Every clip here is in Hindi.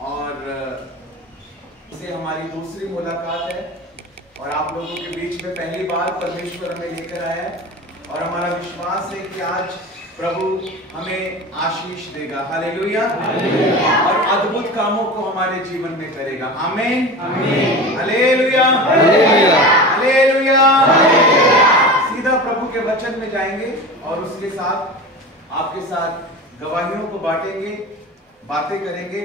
और से हमारी दूसरी मुलाकात है और आप लोगों के बीच में पहली बार परमेश्वर हमें लेकर आया है और हमारा विश्वास है कि आज प्रभु हमें आशीष देगा। हालेलुया। और अद्भुत कामों को हमारे जीवन में करेगा। आमीन। हालेलुया। हालेलुया। सीधा प्रभु के वचन में जाएंगे और उसके साथ आपके साथ गवाहियों को बांटेंगे, बातें करेंगे।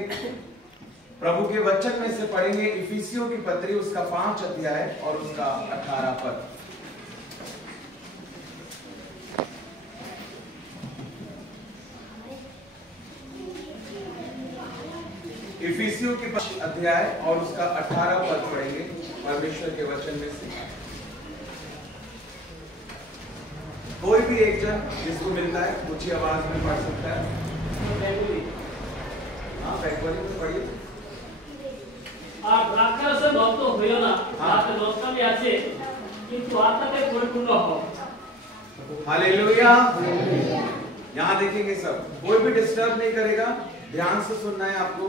प्रभु के वचन में से पढ़ेंगे इफिसियों की पत्री उसका 5 अध्याय और उसका 18 पद। इफिसियों की अध्याय और उसका 18 पद पढ़ेंगे परमेश्वर के वचन में से। कोई भी एक जन जिसको मिलता है ऊंची आवाज में पढ़ सकता है। हाँ, बैकवर्ड में पढ़िए। আর দ্রাক্ষারসে নষ্ট হইও না, যাতে নষ্টকামী আছে, কিন্তু আত্মাতে পরিপূর্ণ হও। हालेलुया। यहाँ देखेंगे सब, कोई भी डिस्टर्ब नहीं करेगा, ध्यान से सुनना है आपको।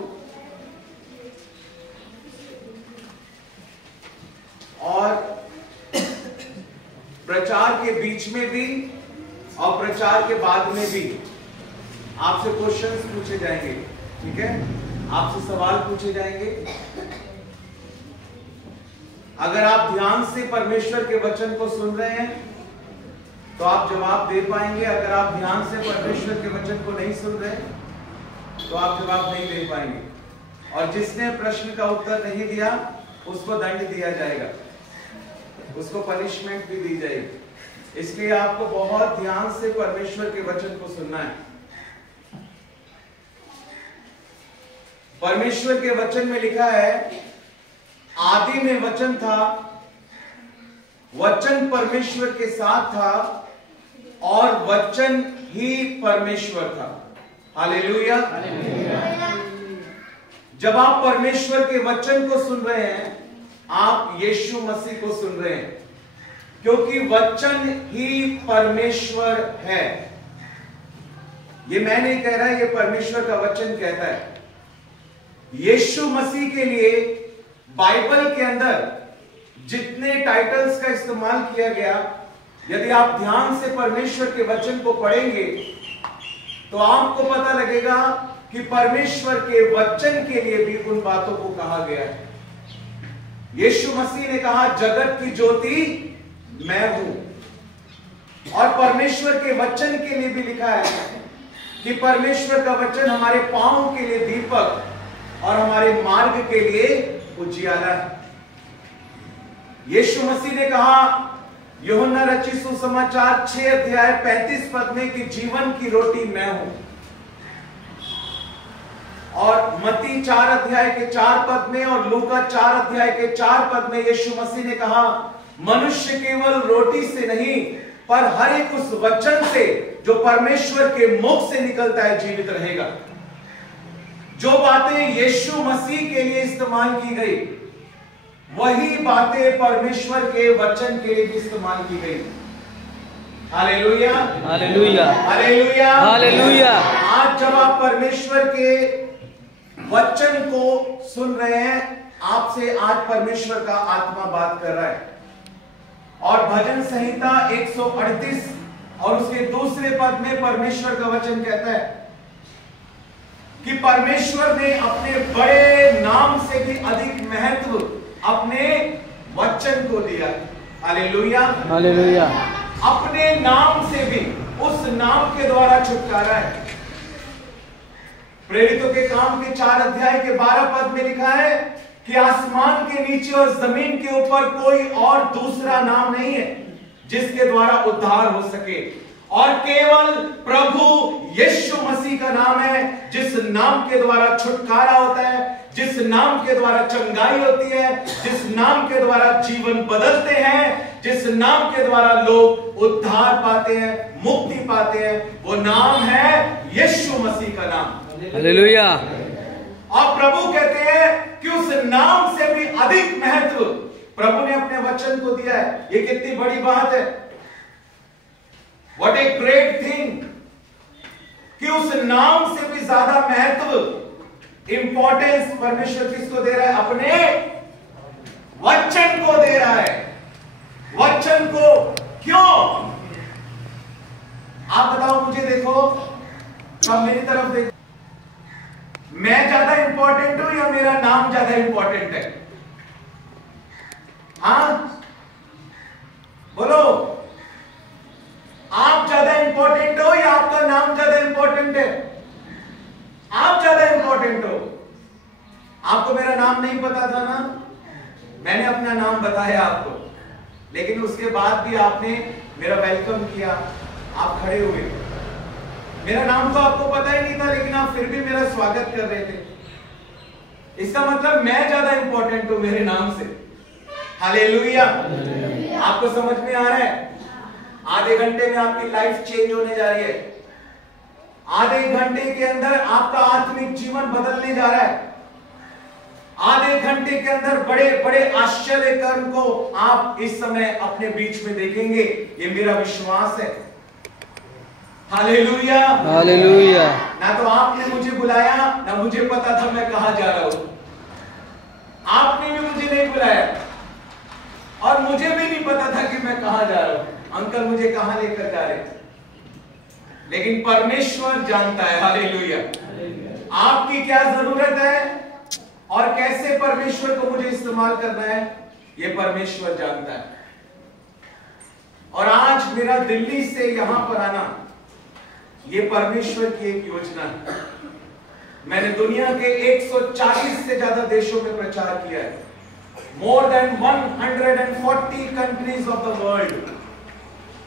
और प्रचार के बीच में भी और प्रचार के बाद में भी आपसे क्वेश्चंस पूछे जाएंगे, ठीक है? आपसे सवाल पूछे जाएंगे। अगर आप ध्यान से परमेश्वर के वचन को सुन रहे हैं तो आप जवाब दे पाएंगे। अगर आप ध्यान से परमेश्वर के वचन को नहीं सुन रहे तो आप जवाब नहीं दे पाएंगे। और जिसने प्रश्न का उत्तर नहीं दिया उसको दंड दिया जाएगा, उसको पनिशमेंट भी दी जाएगी। इसलिए आपको बहुत ध्यान से परमेश्वर के वचन को सुनना है। परमेश्वर के वचन में लिखा है, आदि में वचन था, वचन परमेश्वर के साथ था और वचन ही परमेश्वर था। हालेलुया। जब आप परमेश्वर के वचन को सुन रहे हैं, आप यीशु मसीह को सुन रहे हैं, क्योंकि वचन ही परमेश्वर है। ये मैं नहीं कह रहा, ये परमेश्वर का वचन कहता है। यीशु मसीह के लिए बाइबल के अंदर जितने टाइटल्स का इस्तेमाल किया गया, यदि आप ध्यान से परमेश्वर के वचन को पढ़ेंगे तो आपको पता लगेगा कि परमेश्वर के वचन के लिए भी उन बातों को कहा गया है। यीशु मसीह ने कहा, जगत की ज्योति मैं हूं। और परमेश्वर के वचन के लिए भी लिखा है कि परमेश्वर का वचन हमारे पांव के लिए दीपक और हमारे मार्ग के लिए उजियाला है। यीशु मसीह ने कहा यूहन्ना रचित सुसमाचार 6 अध्याय 35 पद में कि जीवन की रोटी मैं हूं। और मत्ती 4 अध्याय के 4 पद में और लूका 4 अध्याय के 4 पद में यीशु मसीह ने कहा, मनुष्य केवल रोटी से नहीं पर हर एक उस वचन से जो परमेश्वर के मुख से निकलता है जीवित रहेगा। जो बातें यीशु मसीह के लिए इस्तेमाल की गई, वही बातें परमेश्वर के वचन के लिए भी इस्तेमाल की गई। हालेलुया। हालेलुया। हालेलुया। हालेलुया। आज जब आप परमेश्वर के वचन को सुन रहे हैं, आपसे आज परमेश्वर का आत्मा बात कर रहा है। और भजन संहिता 138 और उसके दूसरे पद में परमेश्वर का वचन कहता है कि परमेश्वर ने अपने बड़े नाम से भी अधिक महत्व अपने वचन को दिया। हालेलुया। हालेलुया। अपने नाम से भी, उस नाम के द्वारा छुटकारा है। प्रेरितों के काम के 4 अध्याय के 12 पद में लिखा है कि आसमान के नीचे और जमीन के ऊपर कोई और दूसरा नाम नहीं है जिसके द्वारा उद्धार हो सके, और केवल प्रभु यीशु मसीह का नाम है, जिस नाम के द्वारा छुटकारा होता है, जिस नाम के द्वारा चंगाई होती है, जिस नाम के द्वारा जीवन बदलते हैं, जिस नाम के द्वारा लोग उद्धार पाते हैं, मुक्ति पाते हैं, वो नाम है यीशु मसीह का नाम। हालेलुया। और प्रभु कहते हैं कि उस नाम से भी अधिक महत्व प्रभु ने अपने वचन को दिया है। ये कितनी बड़ी बात है। What a great thing कि उस नाम से भी ज्यादा महत्व इंपॉर्टेंस परमेश्वर किसको दे रहा है? अपने वचन को दे रहा है। वचन को क्यों? आप बताओ मुझे, देखो अब मेरी तरफ देखो, मैं ज्यादा इंपॉर्टेंट हूं या मेरा नाम ज्यादा इंपॉर्टेंट है? हाँ बोलो, आप ज्यादा इंपॉर्टेंट हो या आपका नाम ज्यादा इंपॉर्टेंट है? आप ज्यादा इंपॉर्टेंट हो। आपको मेरा नाम नहीं पता था ना, मैंने अपना नाम बताया आपको, लेकिन उसके बाद भी आपने मेरा वेलकम किया, आप खड़े हुए। मेरा नाम तो आपको पता ही नहीं था, लेकिन आप फिर भी मेरा स्वागत कर रहे थे। इसका मतलब मैं ज्यादा इंपॉर्टेंट हूं मेरे नाम से। हालेलुया। आपको समझ में आ रहा है? आधे घंटे में आपकी लाइफ चेंज होने जा रही है। आधे घंटे के अंदर आपका आत्मिक जीवन बदलने जा रहा है। आधे घंटे के अंदर बड़े बड़े आश्चर्य कर्म को आप इस समय अपने बीच में देखेंगे, ये मेरा विश्वास है। Hallelujah, hallelujah. ना तो आपने मुझे बुलाया, ना मुझे पता था मैं कहां जा रहा हूं। आपने भी मुझे नहीं बुलाया और मुझे भी नहीं पता था कि मैं कहां जा रहा हूं, अंकल मुझे कहां लेकर जा रहे थे, लेकिन परमेश्वर जानता है। हालेलुया। आपकी क्या जरूरत है और कैसे परमेश्वर को मुझे इस्तेमाल करना है, ये परमेश्वर जानता है। और आज मेरा दिल्ली से यहां पर आना, ये परमेश्वर की एक योजना है। मैंने दुनिया के 140 से ज्यादा देशों में प्रचार किया है। More than 140 countries of the world.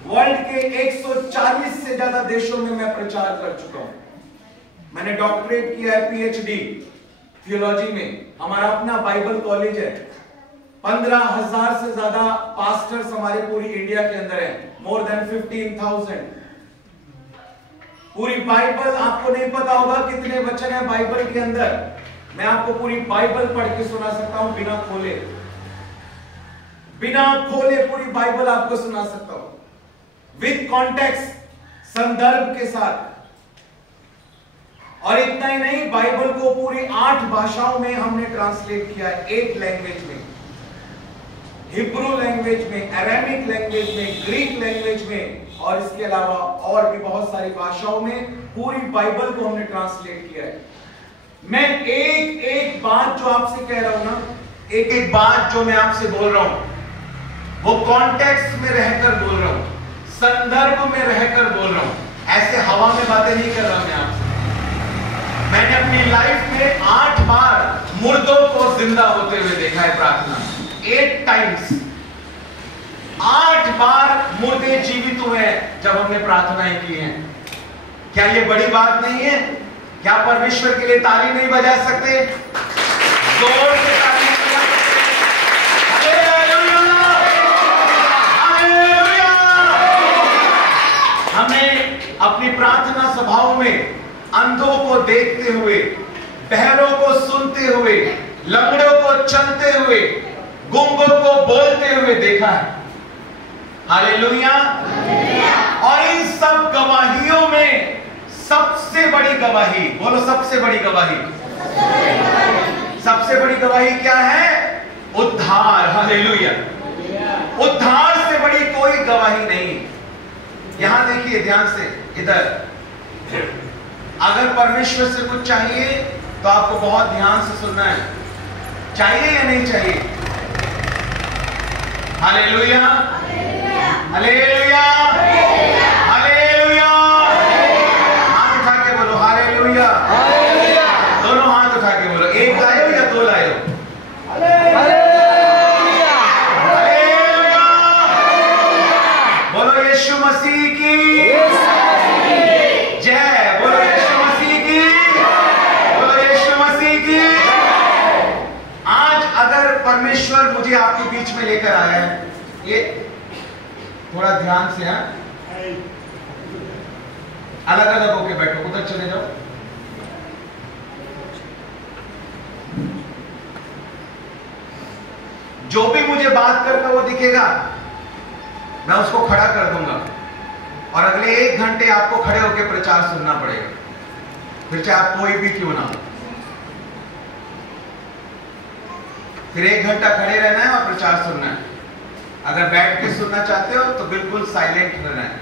World के 140 से ज्यादा देशों में मैं प्रचार कर चुका हूं। मैंने डॉक्टरेट किया है, पीएचडी थियोलॉजी में। हमारा अपना बाइबल कॉलेज है। 15,000 से ज्यादा पास्टर्स हमारे पूरी इंडिया के अंदर हैं। More than 15,000। पूरी बाइबल, आपको नहीं पता होगा कितने वचन है बाइबल के अंदर। मैं आपको पूरी बाइबल पढ़ के सुना सकता हूं बिना खोले। बिना खोले पूरी बाइबल आपको सुना सकता हूं, विद कॉन्टेक्स्ट, संदर्भ के साथ। और इतना ही नहीं, बाइबल को पूरी 8 भाषाओं में हमने ट्रांसलेट किया है। 8 लैंग्वेज में, हिब्रू लैंग्वेज में, अरामिक लैंग्वेज में, ग्रीक लैंग्वेज में, और इसके अलावा और भी बहुत सारी भाषाओं में पूरी बाइबल को हमने ट्रांसलेट किया है। मैं एक एक बात जो आपसे कह रहा हूं ना, एक एक बात जो मैं आपसे बोल रहा हूं, वो कॉन्टेक्स्ट में रहकर बोल रहा हूं, संदर्भ में रहकर बोल रहा हूं। ऐसे हवा में बातें नहीं कर रहा मैं आपसे। मैंने अपनी लाइफ में 8 बार मुर्दों को जिंदा होते हुए देखा है प्रार्थना। 8 टाइम्स, 8 बार मुर्दे जीवित हुए हैं जब हमने प्रार्थनाएं की हैं। क्या ये बड़ी बात नहीं है? क्या परमेश्वर के लिए ताली नहीं बजा सकते? जोर से ताली बजा सकते? Hallelujah, hallelujah. हमें अपनी प्रार्थना सभाओं में अंधों को देखते हुए, बहरों को सुनते हुए, लंगड़ों को चलते हुए, गूंगों को बोलते हुए देखा है। हालेलुया। और इन सब गवाहियों में सबसे बड़ी गवाही, बोलो सबसे बड़ी गवाही, सबसे बड़ी गवाही क्या है? उद्धार। हालेलुया। उद्धार से बड़ी कोई गवाही नहीं। यहां देखिए ध्यान से, इधर। अगर परमेश्वर से कुछ चाहिए तो आपको बहुत ध्यान से सुनना है। चाहिए या नहीं चाहिए? Hallelujah, hallelujah, hallelujah. हाथ उठा के बोलो हालेलुया। दोनों हाथ उठा के बोलो। एक लाए हो या 2 लाए हो? हालेलुया। बोलो यीशु मसीह की जय। बोलो यीशु मसीह की, बोलो यीशु मसीह की। आज अगर परमेश्वर मुझे आपके बीच में लेकर आया है, ये थोड़ा ध्यान से, अलग अलग होके बैठो, उधर चले जाओ। जो भी मुझे बात करता हुआ दिखेगा मैं उसको खड़ा कर दूंगा, और अगले 1 घंटे आपको खड़े होकर प्रचार सुनना पड़ेगा, फिर चाहे आप कोई भी क्यों ना हो। फिर 1 घंटा खड़े रहना है और प्रचार सुनना है। अगर बैठ के सुनना चाहते हो तो बिल्कुल साइलेंट रहना है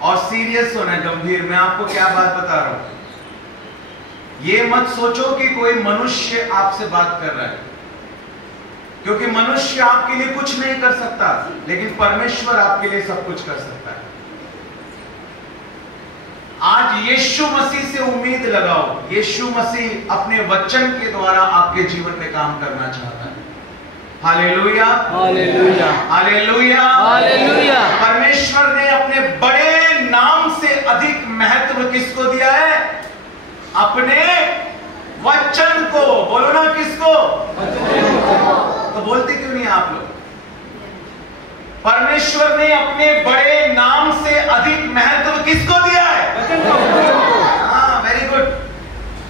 और सीरियस होना है, गंभीर। मैं आपको क्या बात बता रहा हूं, ये मत सोचो कि कोई मनुष्य आपसे बात कर रहा है, क्योंकि मनुष्य आपके लिए कुछ नहीं कर सकता, लेकिन परमेश्वर आपके लिए सब कुछ कर सकता है। आज यीशु मसीह से उम्मीद लगाओ। यीशु मसीह अपने वचन के द्वारा आपके जीवन में काम करना चाहता है। Hallelujah, hallelujah, hallelujah, hallelujah. परमेश्वर ने अपने बड़े नाम से अधिक महत्व किसको दिया है? अपने वचन को। बोलो ना, किसको? तो बोलते क्यों नहीं आप लोग? परमेश्वर ने अपने बड़े नाम से अधिक महत्व किसको दिया है? वचन को। हाँ, वेरी गुड।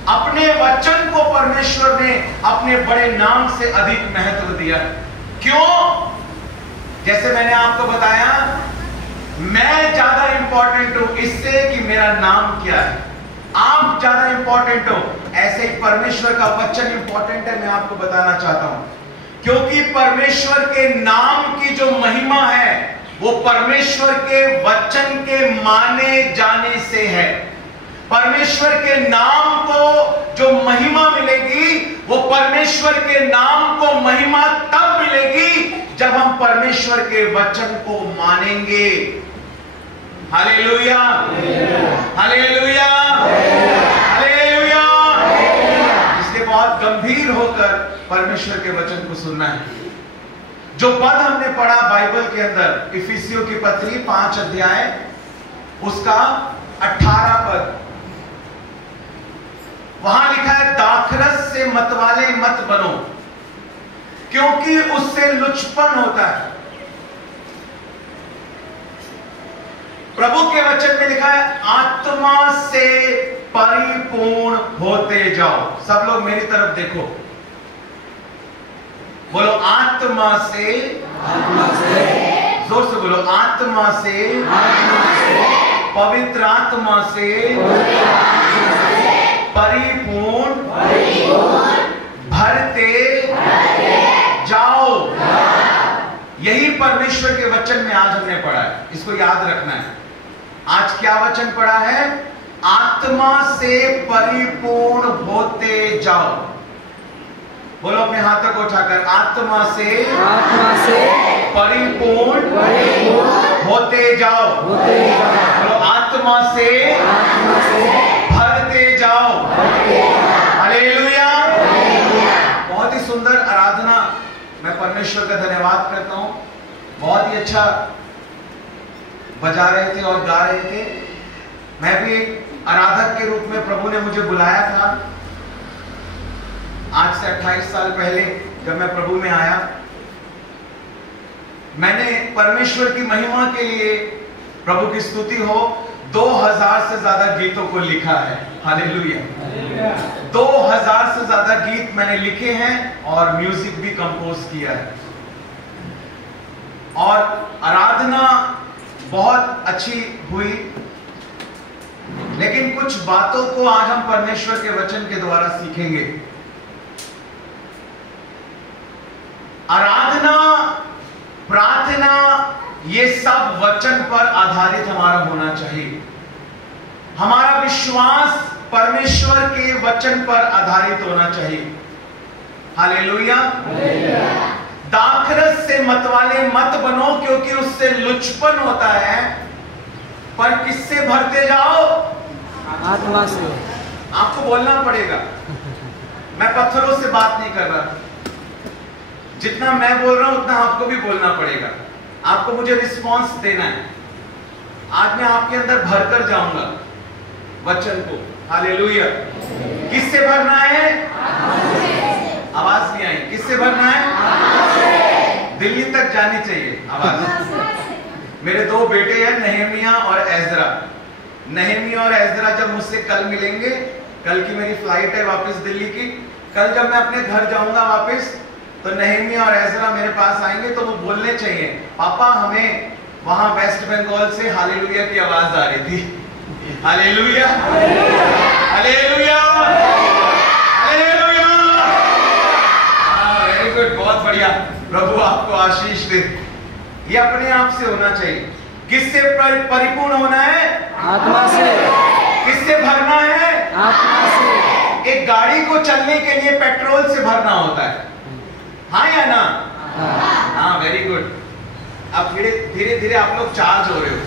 अपने वचन को परमेश्वर ने अपने बड़े नाम से अधिक महत्व दिया। क्यों? जैसे मैंने आपको बताया, मैं ज्यादा इंपॉर्टेंट हूं इससे कि मेरा नाम क्या है। आप ज्यादा इंपॉर्टेंट हो, ऐसे ही परमेश्वर का वचन इंपॉर्टेंट है। मैं आपको बताना चाहता हूं, क्योंकि परमेश्वर के नाम की जो महिमा है वो परमेश्वर के वचन के माने जाने से है। परमेश्वर के नाम को जो महिमा मिलेगी वो परमेश्वर के नाम को महिमा तब मिलेगी जब हम परमेश्वर के वचन को मानेंगे। Hallelujah, hallelujah, hallelujah. इसलिए बहुत गंभीर होकर परमेश्वर के वचन को सुनना है। जो पद हमने पढ़ा बाइबल के अंदर, इफिसियों की पत्री 5 अध्याय उसका 18 पद, वहां लिखा है, दाखरस से मतवाले मत बनो, क्योंकि उससे लुचपन होता है। प्रभु के वचन में लिखा है, आत्मा से परिपूर्ण होते जाओ। सब लोग मेरी तरफ देखो, बोलो आत्मा से, जोर से बोलो, आत्मा से, पवित्र आत्मा से परिपूर्ण भरते जाओ। यही परमेश्वर के वचन में आज हमने पढ़ा है, इसको याद रखना है। आज क्या वचन पढ़ा है? आत्मा से परिपूर्ण होते जाओ। बोलो अपने हाथों को उठाकर, आत्मा से परिपूर्ण होते जाओ। बोलो आत्मा से भरते जाओ। हालेलुया। बहुत ही सुंदर आराधना, मैं परमेश्वर का धन्यवाद करता हूं। बहुत ही अच्छा बजा रहे थे और गा रहे थे। मैं भी एक आराधक के रूप में प्रभु ने मुझे बुलाया था। आज से 28 साल पहले जब मैं प्रभु में आया, मैंने परमेश्वर की महिमा के लिए, प्रभु की स्तुति हो, 2000 से ज्यादा गीतों को लिखा है। हालेलुया। 2000 से ज्यादा गीत मैंने लिखे हैं और म्यूजिक भी कंपोज किया है। और आराधना बहुत अच्छी हुई, लेकिन कुछ बातों को आज हम परमेश्वर के वचन के द्वारा सीखेंगे। आराधना, प्रार्थना, ये सब वचन पर आधारित हमारा होना चाहिए। हमारा विश्वास परमेश्वर के वचन पर आधारित होना चाहिए। हालेलुया। दाखरस से मतवाले मत बनो, क्योंकि उससे लुचपन होता है। पर किससे भरते जाओ? आत्मा से। आपको बोलना पड़ेगा। मैं पत्थरों से बात नहीं कर रहा, जितना मैं बोल रहा हूं उतना आपको भी बोलना पड़ेगा। आपको मुझे रिस्पॉन्स देना है। आज मैं आपके अंदर भरकर जाऊंगा वचन को। हालेलुया। किससे भरना है? आवाज नहीं आई। किससे भरना है? दिल्ली तक जानी चाहिए आवाज। मेरे 2 बेटे हैं, नहमिया और एजरा। नहमिया और एजरा जब मुझसे कल मिलेंगे, कल की मेरी फ्लाइट है वापस दिल्ली की, कल जब मैं अपने घर जाऊंगा वापस, तो नहमिया और एजरा मेरे पास आएंगे तो वो बोलने चाहिए, पापा हमें वहां वेस्ट बंगाल से हालेलुया की आवाज आ रही थी। Hallelujah, hallelujah, hallelujah. ये अपने आप से होना चाहिए। किससे परिपूर्ण होना है? आत्मा से। किससे भरना है? आत्मा से। एक गाड़ी को चलने के लिए पेट्रोल से भरना होता है, हाँ या ना? हाँ, वेरी गुड। अब धीरे धीरे आप लोग चार्ज हो रहे हो।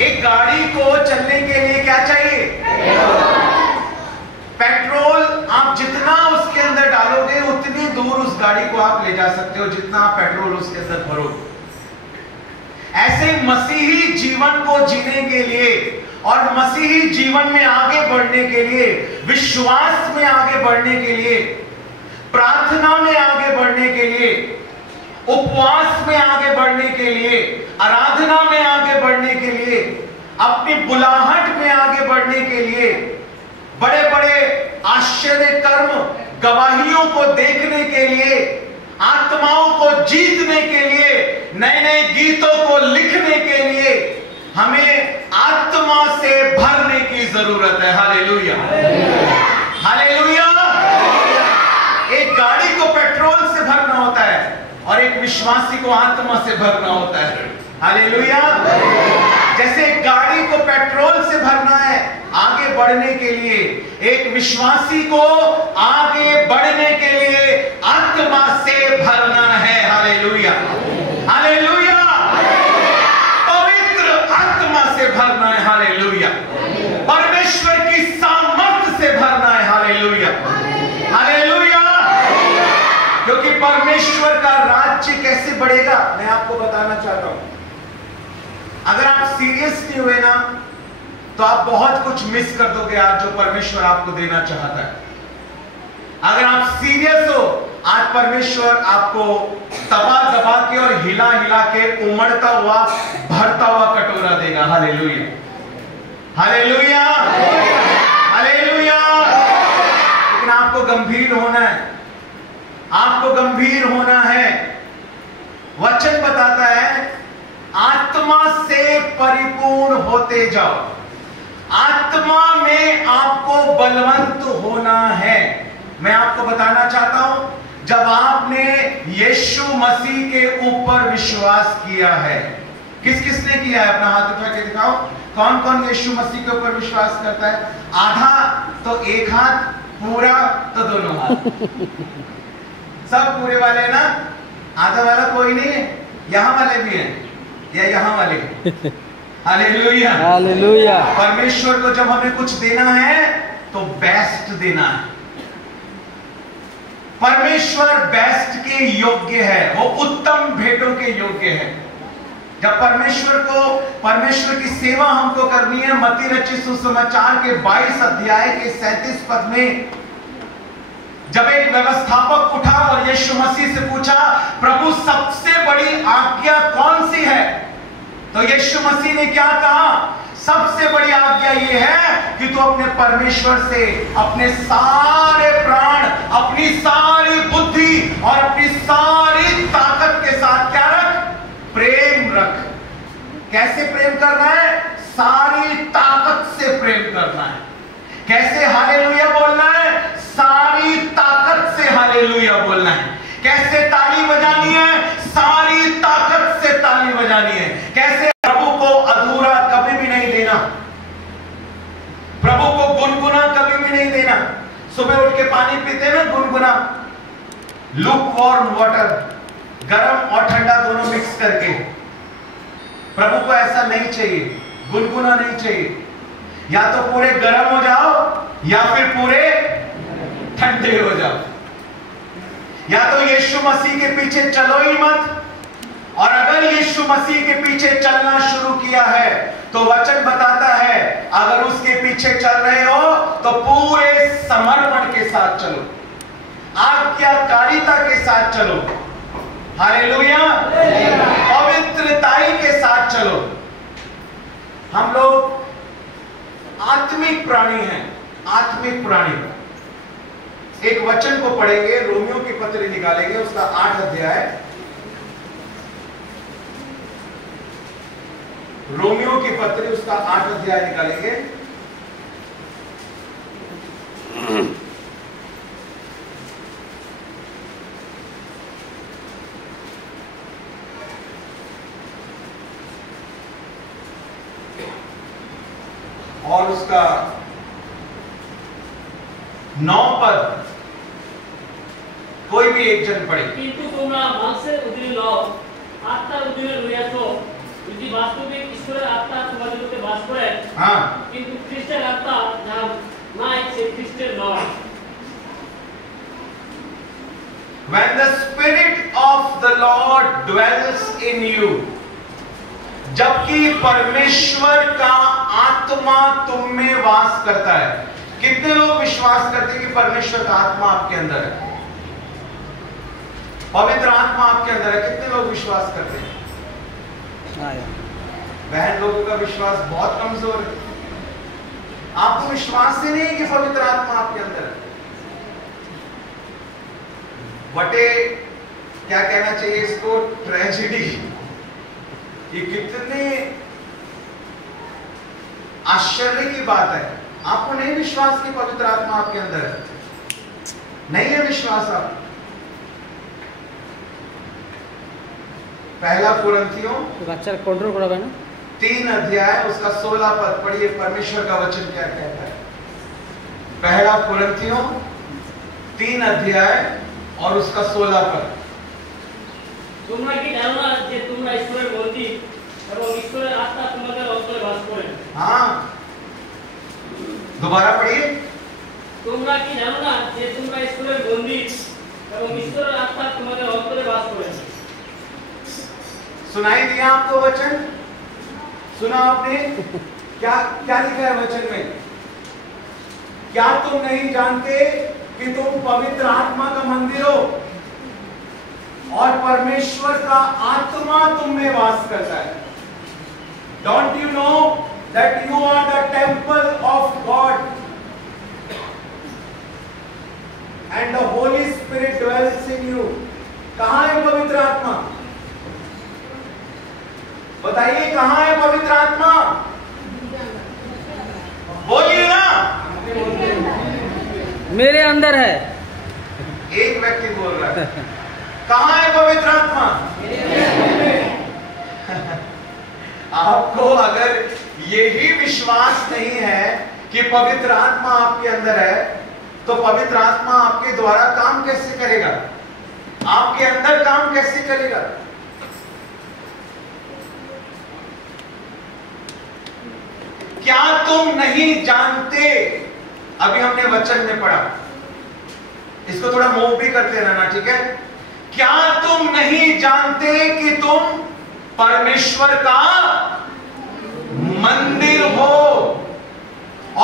एक गाड़ी को चलने के लिए क्या चाहिए? पेट्रोल। आप जितना उसके अंदर डालोगे उतनी दूर उस गाड़ी को आप ले जा सकते हो, जितना आप पेट्रोल उसके अंदर भरोगे। ऐसे मसीही जीवन को जीने के लिए और मसीही जीवन में आगे बढ़ने के लिए, विश्वास में आगे बढ़ने के लिए, प्रार्थना में आगे बढ़ने के लिए, उपवास में आगे बढ़ने के लिए, आराधना में आगे बढ़ने के लिए, अपनी बुलाहट में आगे बढ़ने के लिए, बड़े बड़े आश्चर्य कर्म गवाहियों को देखने के लिए, आत्माओं को जीतने के लिए, नए नए गीतों को लिखने के लिए हमें आत्मा से भरने की जरूरत है। Hallelujah, hallelujah. एक गाड़ी को पेट्रोल से भरना होता है और एक विश्वासी को आत्मा से भरना होता है। हालेलुया। जैसे एक गाड़ी को पेट्रोल से भरना है आगे बढ़ने के लिए, एक विश्वासी को आगे बढ़ने के लिए आत्मा से भरना है। Hallelujah, hallelujah. पवित्र आत्मा से भरना है। हालेलुया। परमेश्वर की सामर्थ से भरना है। Hallelujah, hallelujah. क्योंकि परमेश्वर का राज्य कैसे बढ़ेगा मैं आपको बताना चाहता हूं। अगर आप सीरियस नहीं हुए ना तो आप बहुत कुछ मिस कर दोगे आज जो परमेश्वर आपको देना चाहता है। अगर आप सीरियस हो, आज परमेश्वर आपको दबा दबा के और हिला हिला के उमड़ता हुआ भरता हुआ कटोरा देगा। Hallelujah, hallelujah, hallelujah. लेकिन आपको गंभीर होना है, आपको गंभीर होना है। वचन बताता है आत्मा से परिपूर्ण होते जाओ। आत्मा में आपको बलवंत होना है। मैं आपको बताना चाहता हूं, जब आपने यीशु मसीह के ऊपर विश्वास किया है, किस किसने किया है? अपना हाथ उठा के दिखाओ। कौन कौन यीशु मसीह के ऊपर विश्वास करता है? आधा तो एक हाथ, पूरा तो दोनों हाथ। सब पूरे वाले ना, आधा वाला कोई नहीं है। यहां वाले भी हैं या यहां वाले? Hallelujah, hallelujah. परमेश्वर को जब हमें कुछ देना है तो बेस्ट देना है। परमेश्वर बेस्ट के योग्य है, वो उत्तम भेंटों के योग्य है। जब परमेश्वर की सेवा हमको करनी है, मत्ती रचित सुसमाचार के 22 अध्याय के 37 पद में जब एक व्यवस्थापक उठा और यीशु मसीह से पूछा, प्रभु सबसे बड़ी आज्ञा कौन सी है? तो यीशु मसीह ने क्या कहा? सबसे बड़ी आज्ञा यह है कि तू अपने परमेश्वर से अपने सारे प्राण, अपनी सारी बुद्धि और अपनी सारी ताकत के साथ क्या रख? प्रेम रख। कैसे प्रेम करना है? सारी ताकत से प्रेम करना है। कैसे हालेलुया बोलना है? सारी ताकत से हालेलुया बोलना है। कैसे ताली बजानी है? सारी ताकत से ताली बजानी है। कैसे प्रभु को अधूरा कभी भी नहीं देना, प्रभु को गुनगुना कभी भी नहीं देना। सुबह उठ के पानी पीते ना गुनगुना, लुक वार्म वाटर, गर्म और ठंडा दोनों मिक्स करके। प्रभु को ऐसा नहीं चाहिए, गुनगुना नहीं चाहिए। या तो पूरे गर्म हो जाओ या फिर पूरे ठंडे हो जाओ। या तो यीशु मसीह के पीछे चलो ही मत, और अगर यीशु मसीह के पीछे चलना शुरू किया है तो वचन बताता है अगर उसके पीछे चल रहे हो तो पूरे समर्पण के साथ चलो, आज्ञाकारिता के साथ चलो। हालेलुया, पवित्रताई के साथ चलो। हम लोग आत्मिक प्राणी हैं, आत्मिक प्राणी। एक वचन को पढ़ेंगे, रोमियो की पत्री निकालेंगे, उसका 8 अध्याय, रोमियो की पत्री उसका 8 अध्याय निकालेंगे। उसका 9 पद कोई भी एक जन पढ़े। কিন্তু তোমরা মাংসের অধীনে নও, আত্মার অধীনে রহিয়াছো। যদি বাস্তবিক ঈশ্বরের আত্মা তোমাদের মধ্যে বাস করে, हाँ, কিন্তু খ্রিস্টের আত্মা যার নাই সে খ্রিস্টের নয়। when the spirit of the Lord dwells in you, जबकि परमेश्वर का आत्मा तुम में वास करता है। कितने लोग विश्वास करते हैं कि परमेश्वर का आत्मा आपके अंदर है, पवित्र आत्मा आपके अंदर है? कितने लोग विश्वास करते हैं? बहन लोगों का विश्वास बहुत कमजोर है। आपको विश्वास ही नहीं कि पवित्र आत्मा आपके अंदर है। वटे क्या कहना चाहिए इसको, ट्रेजेडी। ये कितने आश्चर्य की बात है। आपको नहीं विश्वास कि पवित्र आत्मा आपके अंदर है? नहीं है विश्वास आप? पहला कुरिन्थियों বাচ্চার কন্ট্রোল করাবে না 3 अध्याय उसका 16 पद पढ़िए, परमेश्वर का वचन क्या कहता है। पहला कुरिन्थियों 3 अध्याय और उसका 16 पद। তোমরা কি জানো না যে তোমরা ঈশ্বরের মন্দির এবং ঈশ্বরের আত্মা তোমাদের অন্তরে বাস করে? हाँ, दोबारा पढ़िए। তোমরা কি জানো না যে তোমরা ঈশ্বরের মন্দির এবং ঈশ্বরের আত্মা তোমাদের অন্তরে বাস করে? सुनाई दिया आपको वचन? सुना आपने? क्या क्या लिखा है वचन में? क्या तुम नहीं जानते कि तुम पवित्र आत्मा का मंदिर हो और परमेश्वर का आत्मा तुम में वास करता है? Don't you know that you are the temple of God and the Holy Spirit dwells in you? कहां है पवित्र आत्मा? बताइए कहां है पवित्र आत्मा? बोलिए ना। मेरे अंदर है। एक व्यक्ति बोल रहा है। कहां है पवित्र आत्मा? आपको अगर यही विश्वास नहीं है कि पवित्र आत्मा आपके अंदर है, तो पवित्र आत्मा आपके द्वारा काम कैसे करेगा? आपके अंदर काम कैसे करेगा? क्या तुम नहीं जानते? अभी हमने वचन में पढ़ा, इसको थोड़ा मूव भी करते रहना, ठीक है? क्या तुम नहीं जानते कि तुम परमेश्वर का मंदिर हो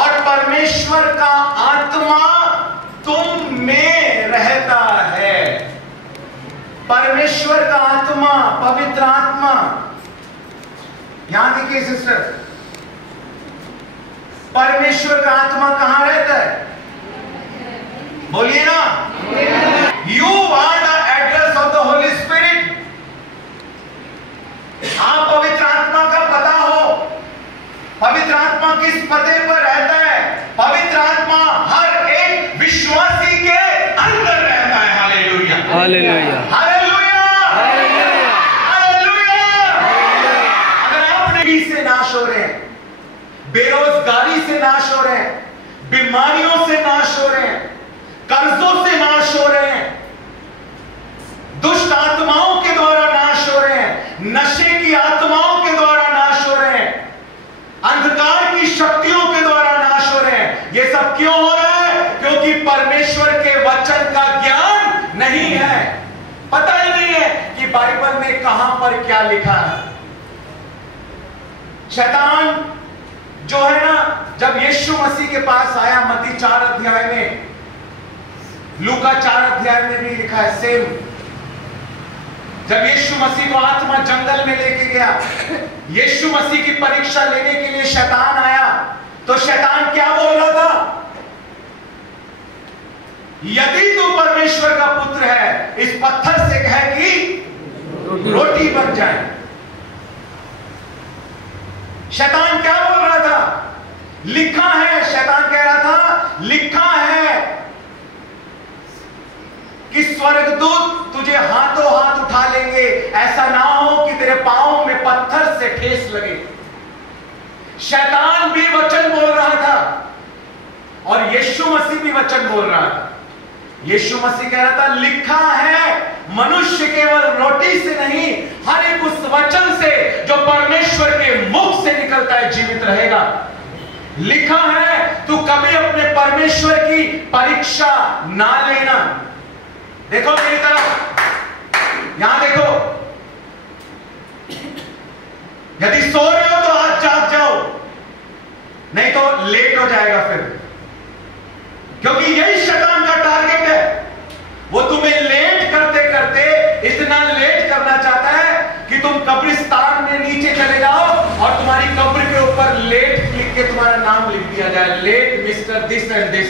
और परमेश्वर का आत्मा तुम में रहता है? परमेश्वर का आत्मा, पवित्र आत्मा। यहां देखिए सिस्टर, परमेश्वर का आत्मा कहां रहता है? बोलिए ना। You are the address of the Holy Spirit. आप पवित्र आत्मा का पता हो। पवित्र आत्मा किस पते पर रहता है? पवित्र आत्मा हर एक विश्वासी के अंदर रहता है। Hallelujah, hallelujah, hallelujah, hallelujah. अगर आप नबी से नाश हो रहे हैं, बेरोजगारी से नाश हो रहे हैं, बीमारियों से नाश हो रहे हैं, कर्जों से नाश हो रहे हैं, दुष्ट आत्माओं के द्वारा नाश हो रहे हैं, नशे की आत्माओं के द्वारा नाश हो रहे हैं, अंधकार की शक्तियों के द्वारा नाश हो रहे हैं। ये सब क्यों हो रहा है? क्योंकि परमेश्वर के वचन का ज्ञान नहीं है। पता ही नहीं है कि बाइबल में कहां पर क्या लिखा है। शैतान जो है ना, जब यीशु मसीह के पास आया, मत्ती 4 अध्याय में, लूका 4 अध्याय में भी लिखा है सेम। जब यीशु मसीह को आत्मा जंगल में लेके गया, यीशु मसीह की परीक्षा लेने के लिए शैतान आया, तो शैतान क्या बोल रहा था? यदि तू परमेश्वर का पुत्र है, इस पत्थर से कह कि रोटी बन जाए। शैतान क्या बोल रहा था? लिखा है, शैतान कह रहा था, लिखा है कि स्वर्गदूत तुझे हाथों हाथ उठा लेंगे, ऐसा ना हो कि तेरे पांव में पत्थर से ठेस लगे। शैतान भी वचन बोल रहा था और यीशु मसीह भी वचन बोल रहा था। यीशु मसीह कह रहा था, लिखा है मनुष्य केवल रोटी से नहीं, हर एक उस वचन से जो परमेश्वर के मुख से निकलता है जीवित रहेगा। लिखा है, तू कभी अपने परमेश्वर की परीक्षा ना लेना। देखो मेरी तरफ, यहां देखो, यदि सो रहे हो तो आज जाग जाओ, नहीं तो लेट हो जाएगा फिर, क्योंकि यही शैतान का टारगेट है। वो तुम्हें लेट करते करते इतना लेट करना चाहता है कि तुम कब्रिस्तान में नीचे चले जाओ और तुम्हारी कब्र के ऊपर लेट लिख के तुम्हारा नाम लिख दिया जाए, let Mr this and this,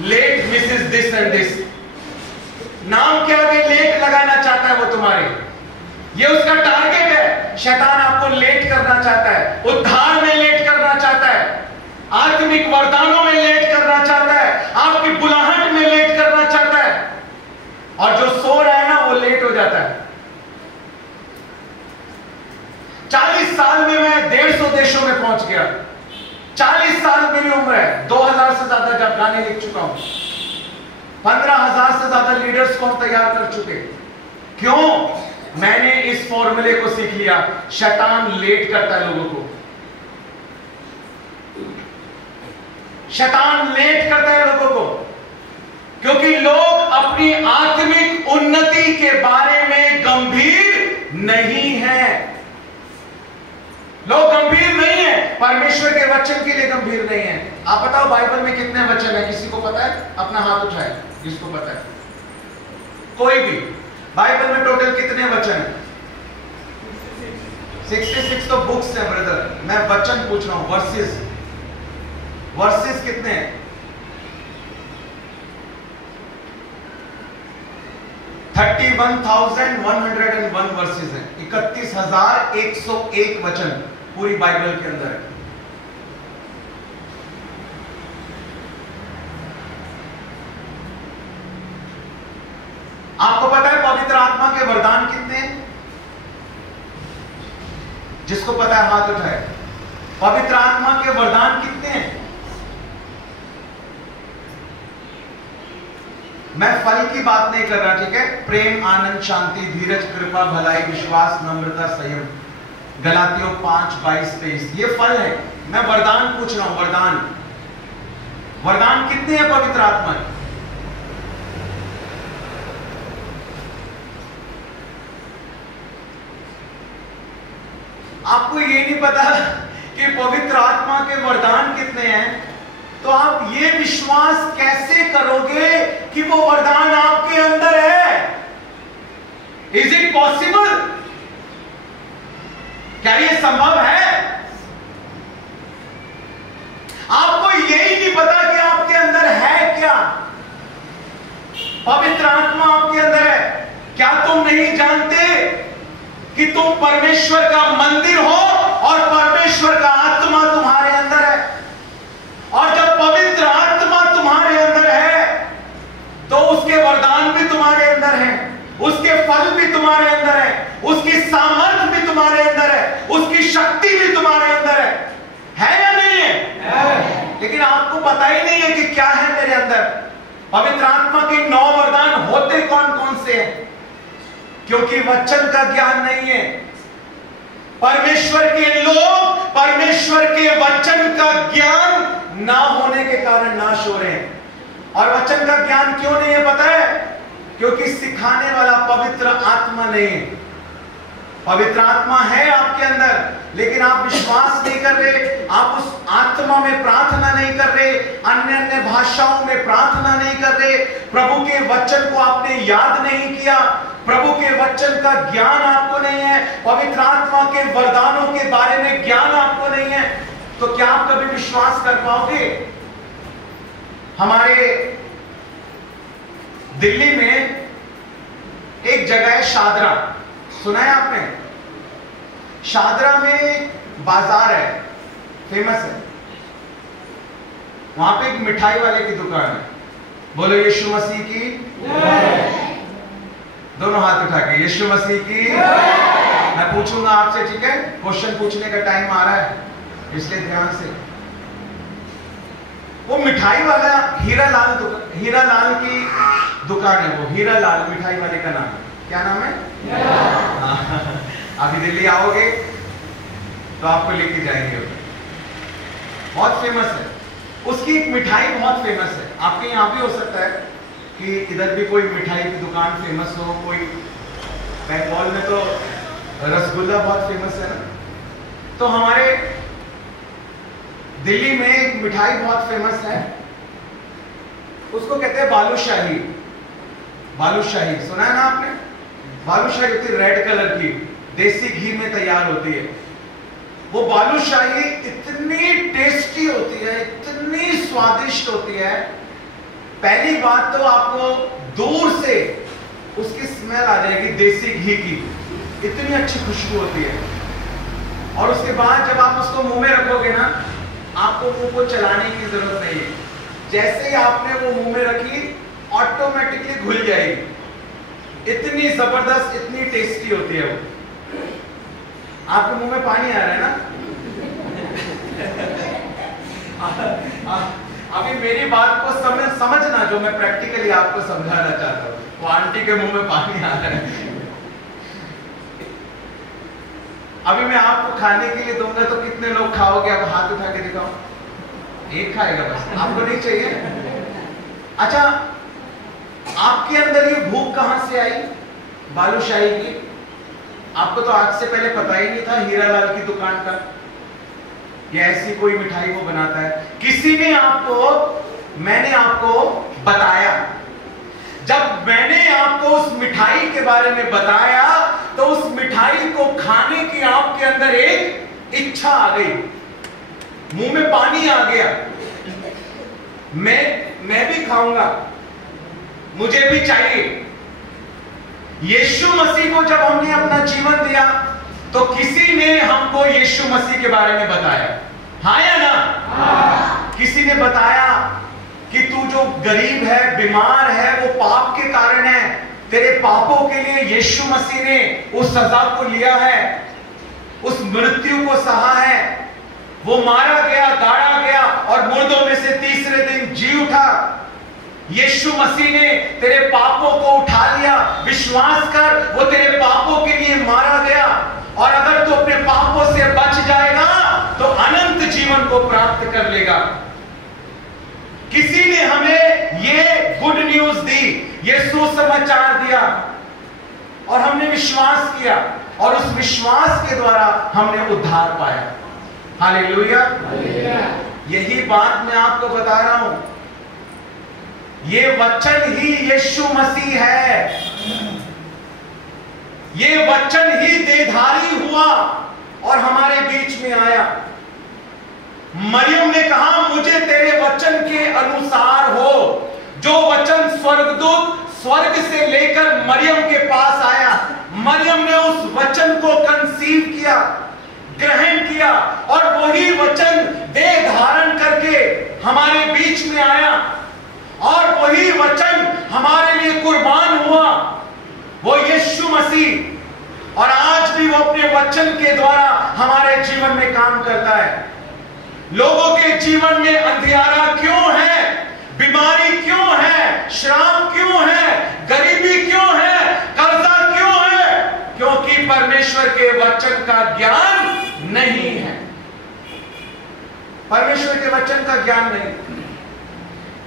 let Mrs this and this. नाम के आगे लेट लगाना चाहता है वो तुम्हारे, ये उसका टारगेट है। शैतान आपको लेट करना चाहता है, उद्धार में लेट करना चाहता है, आत्मिक वरदानों में लेट करना चाहता है, आपकी बुलाहट में लेट करना चाहता है। और जो सो रहा है ना, वो लेट हो जाता है। 40 साल में मैं 150 देशों में पहुंच गया। 40 साल मेरी उम्र है, 2000 से ज्यादा जब गाने लिख चुका हूं, 15,000 से ज्यादा लीडर्स को हम तैयार कर चुके। क्यों? मैंने इस फॉर्मूले को सीख लिया। शैतान लेट करता है लोगों को, शैतान लेट करता है लोगों को, क्योंकि लोग अपनी आत्मिक उन्नति के बारे में गंभीर नहीं हैं। लोग गंभीर नहीं है, परमेश्वर के वचन के लिए गंभीर नहीं है। आप बताओ बाइबल में कितने वचन है? किसी को पता है? अपना हाथ उठाए जिसको पता है। कोई भी? बाइबल में टोटल कितने वचन है? 66 तो बुक्स है ब्रदर, मैं वचन पूछ रहा हूं, वर्सेस। वर्सेस कितने हैं? 31,101 वर्सेस हैं। 31,101 वचन पूरी बाइबल के अंदर है। आपको पता है पवित्र आत्मा के वरदान कितने हैं? जिसको पता है हाथ उठाए। पवित्र आत्मा के वरदान कितने हैं? मैं फल की बात नहीं कर रहा, ठीक है? प्रेम, आनंद, शांति, धीरज, कृपा, भलाई, विश्वास, नम्रता, संयम। गलातियों 5:22-23 ये फल है। मैं वरदान पूछ रहा हूं, वरदान। वरदान कितने हैं पवित्र आत्मा के? आपको ये नहीं पता कि पवित्र आत्मा के वरदान कितने हैं, तो आप ये विश्वास कैसे करोगे कि वो वरदान आपके अंदर है? Is it possible? क्या ये संभव है? आपको यही नहीं पता कि आपके अंदर है क्या? पवित्र आत्मा आपके अंदर है। क्या तुम नहीं जानते कि तुम परमेश्वर का मंदिर हो और परमेश्वर का आत्मा तुम्हारे अंदर है? और जब पवित्र आत्मा तुम्हारे अंदर है तो उसके वरदान भी तुम्हारे अंदर है, उसके फल भी तुम्हारे अंदर है, उसकी सामर्थ्य भी तुम्हारे अंदर है, उसकी शक्ति भी तुम्हारे अंदर है या नहीं है? लेकिन आपको पता ही नहीं है कि क्या है मेरे अंदर। पवित्र आत्मा के 9 वरदान होते कौन कौन से हैं? क्योंकि वचन का ज्ञान नहीं है। परमेश्वर के लोग परमेश्वर के वचन का ज्ञान ना होने के कारण नाश हो रहे हैं। और वचन का ज्ञान क्यों नहीं है पता है? क्योंकि सिखाने वाला पवित्र आत्मा नहीं है। पवित्र आत्मा है आपके अंदर, लेकिन आप विश्वास नहीं कर रहे, आप उस आत्मा में प्रार्थना नहीं कर रहे, अन्य अन्य भाषाओं में प्रार्थना नहीं कर रहे, प्रभु के वचन को आपने याद नहीं किया, प्रभु के वचन का ज्ञान आपको नहीं है, पवित्र आत्मा के वरदानों के बारे में ज्ञान आपको नहीं है, तो क्या आप कभी विश्वास कर पाओगे? हमारे दिल्ली में एक जगह है शादरा, सुना है आपने? शादरा में बाजार है, फेमस है। वहां पे एक मिठाई वाले की दुकान है। बोलो यीशु मसीह की दोनों हाथ उठा के, यीशु मसीह की। मैं पूछूंगा आपसे, ठीक है? क्वेश्चन पूछने का टाइम आ रहा है। इसलिए ध्यान से, वो मिठाई वाला हीरा लाल की दुकान है, वो हीरा लाल मिठाई वाले का नाम क्या नाम है? अभी दिल्ली आओगे तो आपको लेके जाएंगे, बहुत फेमस है, उसकी एक मिठाई बहुत फेमस है। आपके यहाँ भी हो सकता है कि इधर भी कोई मिठाई की दुकान फेमस हो, कोई बंगाल में तो रसगुल्ला बहुत फेमस है ना, तो हमारे दिल्ली में एक मिठाई बहुत फेमस है, उसको कहते हैं बालूशाही। बालूशाही सुना है ना आपने? बालूशाही होती है रेड कलर की, देसी घी में तैयार होती है। वो बालूशाही इतनी टेस्टी होती है, इतनी स्वादिष्ट होती है, पहली बात तो आपको दूर से उसकी स्मेल आ जाएगी देसी घी की, इतनी अच्छी खुशबू होती है। और उसके बाद जब आप उसको मुंह में रखोगे ना, आपको मुंह को चलाने की जरूरत नहीं है, जैसे ही आपने वो मुंह में रखी ऑटोमेटिकली घुल जाएगी, इतनी जबरदस्त, इतनी टेस्टी होती है वो। आपके मुंह में पानी आ रहा है ना? अभी मेरी बात को समझना, जो मैं प्रैक्टिकली आपको समझाना चाहता हूँ। वो आंटी के मुंह में पानी आ रहा है। अभी मैं आपको खाने के लिए दूंगा तो कितने लोग खाओगे? आप हाथ उठा के दिखाओ। एक खाएगा बस, आपको नहीं चाहिए? अच्छा, आपके अंदर ये भूख कहां से आई बालूशाही की? आपको तो आज से पहले पता ही नहीं था हीरालाल की दुकान का, ये ऐसी कोई मिठाई वो बनाता है। किसी ने आपको, मैंने आपको बताया, जब मैंने आपको उस मिठाई के बारे में बताया तो उस मिठाई को खाने की आपके अंदर एक इच्छा आ गई, मुंह में पानी आ गया, मैं भी खाऊंगा, मुझे भी चाहिए। यीशु मसीह को जब हमने अपना जीवन दिया तो किसी ने हमको यीशु मसीह के बारे में बताया, हाँ या ना? हाँ। किसी ने बताया कि तू जो गरीब है, बीमार है, वो पाप के कारण है, तेरे पापों के लिए यीशु मसीह ने उस सजा को लिया है, उस मृत्यु को सहा है, वो मारा गया, गाड़ा गया और मुर्दों में से तीसरे दिन जी उठा। यीशु मसीह ने तेरे पापों को उठा लिया, विश्वास कर, वो तेरे पापों के लिए मारा गया, और अगर तू अपने पापों से बच जाएगा तो अनंत जीवन को प्राप्त कर लेगा। किसी ने हमें ये गुड न्यूज दी, ये सुसमाचार दिया, और हमने विश्वास किया, और उस विश्वास के द्वारा हमने उद्धार पाया। हालेलुया। यही बात मैं आपको बता रहा हूं, ये वचन ही यीशु मसीह है, ये वचन ही देहधारी हुआ और हमारे बीच में आया। मरियम ने कहा, मुझे तेरे वचन के अनुसार हो। जो वचन स्वर्गदूत स्वर्ग से लेकर मरियम के पास आया, मरियम ने उस वचन को कंसीव किया, ग्रहण किया, और वही वचन देह धारण करके हमारे बीच में आया, और वही वचन हमारे लिए कुर्बान हुआ, वो यीशु मसीह। और आज भी वो अपने वचन के द्वारा हमारे जीवन में काम करता है। लोगों के जीवन में अंधियारा क्यों है, बीमारी क्यों है, श्राप क्यों है, गरीबी क्यों है, कर्जा क्यों है? क्योंकि परमेश्वर के वचन का ज्ञान नहीं है। परमेश्वर के वचन का ज्ञान नहीं।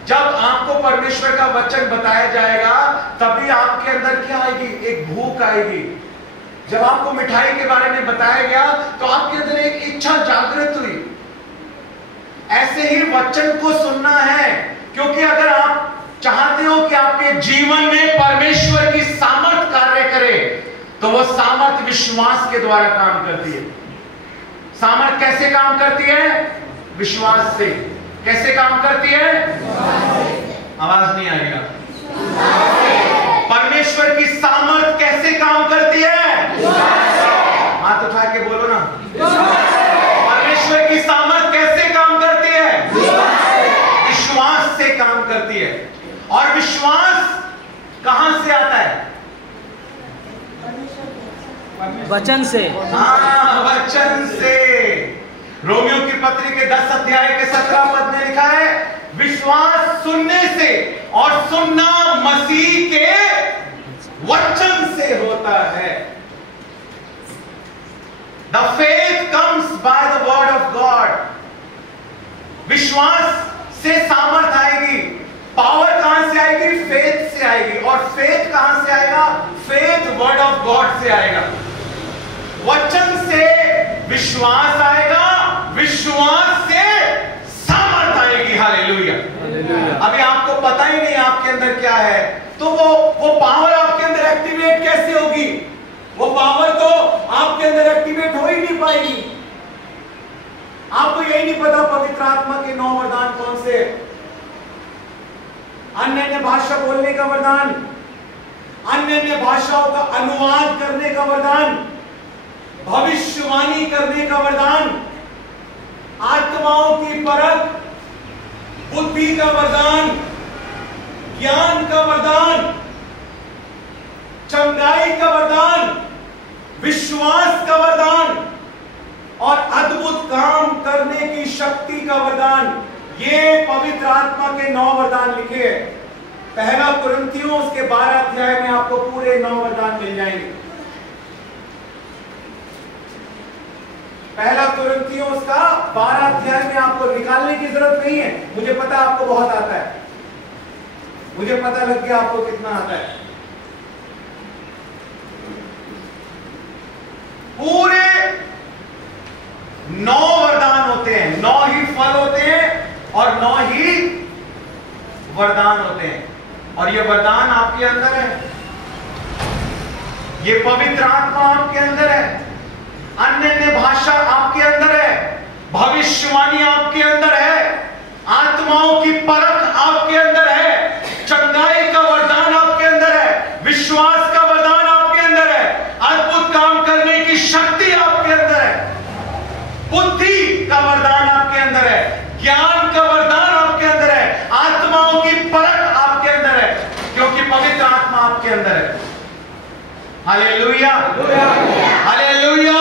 जब आपको परमेश्वर का वचन बताया जाएगा तभी आपके अंदर क्या आएगी? एक भूख आएगी। जब आपको मिठाई के बारे में बताया गया तो आपके अंदर एक इच्छा जागृत हुई, ऐसे ही वचन को सुनना है। क्योंकि अगर आप चाहते हो कि आपके जीवन में परमेश्वर की सामर्थ कार्य करे तो वो सामर्थ विश्वास के द्वारा काम करती है। सामर्थ कैसे काम करती है? विश्वास से। कैसे काम करती है? आवाज नहीं आएगा। परमेश्वर की सामर्थ कैसे काम करती है? हाथ उठा के बोलो ना। परमेश्वर की सामर्थ कैसे काम करती है? विश्वास से काम करती है। और विश्वास कहां से आता है? वचन से। हाँ, वचन से। रोमियो की पत्री के 10 अध्याय के 17 पद में लिखा है, विश्वास सुनने से और सुनना मसीह के वचन से होता है। The faith comes by the word of God. विश्वास से सामर्थ आएगी, पावर कहां से आएगी? फेथ से आएगी। और फेथ कहां से आएगा? फेथ वर्ड ऑफ गॉड से आएगा। वचन से विश्वास आएगा, विश्वास से सामर्थ आएगी। हालेलुया। अभी आपको पता ही नहीं आपके अंदर क्या है, तो वो पावर आपके अंदर एक्टिवेट कैसे होगी? वो पावर तो आपके अंदर एक्टिवेट हो ही नहीं पाएगी। आपको यही नहीं पता पवित्र आत्मा के 9 वरदान कौन से? अन्य भाषा बोलने का वरदान, अन्य भाषाओं का अनुवाद करने का वरदान, भविष्यवाणी करने का वरदान, आत्माओं की परख, बुद्धि का वरदान, ज्ञान का वरदान, चंगाई का वरदान, विश्वास का वरदान और अद्भुत काम करने की शक्ति का वरदान। ये पवित्र आत्मा के 9 वरदान लिखे हैं। पहला कुरिन्थियों उसके 12 अध्याय में आपको पूरे 9 वरदान मिल जाएंगे। पहला कुरिन्थियों उसका 12 अध्याय में आपको निकालने की जरूरत नहीं है। मुझे पता आपको बहुत आता है, मुझे पता लग गया आपको कितना आता है। पूरे 9 वरदान होते हैं, 9 ही फल होते हैं और 9 ही वरदान होते हैं। और ये वरदान आपके अंदर है, ये पवित्र आत्मा आपके अंदर है, अन्य भाषा आपके अंदर है, भविष्यवाणी आपके अंदर है, आत्माओं की परख आपके अंदर है, चंगाई का वरदान आपके अंदर है, विश्वास का वरदान आपके अंदर है, अद्भुत काम करने की शक्ति आपके अंदर है, बुद्धि का वरदान आपके अंदर है, ज्ञान का वरदान आपके अंदर है, आत्माओं की परख आपके अंदर है, क्योंकि पवित्र आत्मा आपके अंदर है। Hallelujah, hallelujah,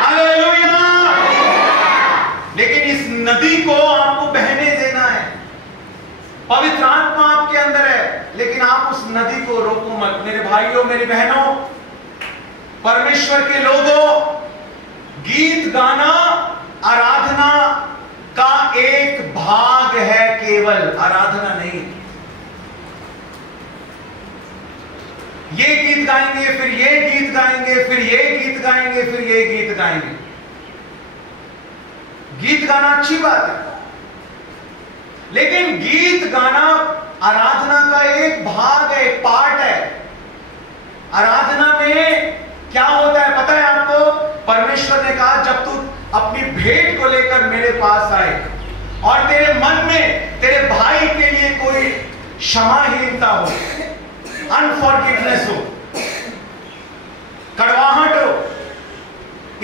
hallelujah. लेकिन इस नदी को आपको बहने देना है। पवित्र आत्मा आपके अंदर है, लेकिन आप उस नदी को रोको मत। मेरे भाइयों, मेरी बहनों, परमेश्वर के लोगों, गीत गाना आराधना का एक भाग है, केवल आराधना नहीं। ये गीत गाएंगे, फिर ये गीत गाएंगे, फिर ये गीत गाएंगे, फिर ये गीत गाएंगे। गीत गाना अच्छी बात है, लेकिन गीत गाना आराधना का एक भाग है, एक पार्ट है। आराधना में क्या होता है पता है आपको? परमेश्वर ने कहा, जब तू अपनी भेंट को लेकर मेरे पास आए और तेरे मन में तेरे भाई के लिए कोई क्षमाहीनता हो, अनफॉरगिवनेस हो, कड़वाहट हो,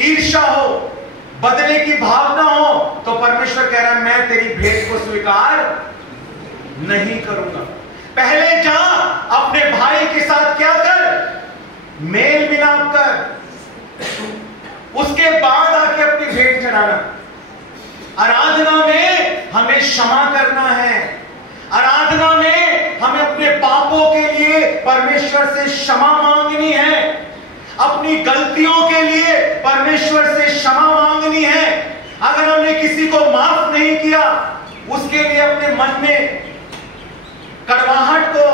ईर्ष्या हो, बदले की भावना हो, तो परमेश्वर कह रहा है मैं तेरी भेंट को स्वीकार नहीं करूंगा। पहले जा अपने भाई के साथ क्या कर? मेल मिलाप कर, उसके बाद आके अपनी भेंट चढ़ाना। आराधना में हमें क्षमा करना है, आराधना में हमें अपने पापों के लिए परमेश्वर से क्षमा मांगनी है, अपनी गलतियों के लिए परमेश्वर से क्षमा मांगनी है। अगर हमने किसी को माफ नहीं किया, उसके लिए अपने मन में कड़वाहट को,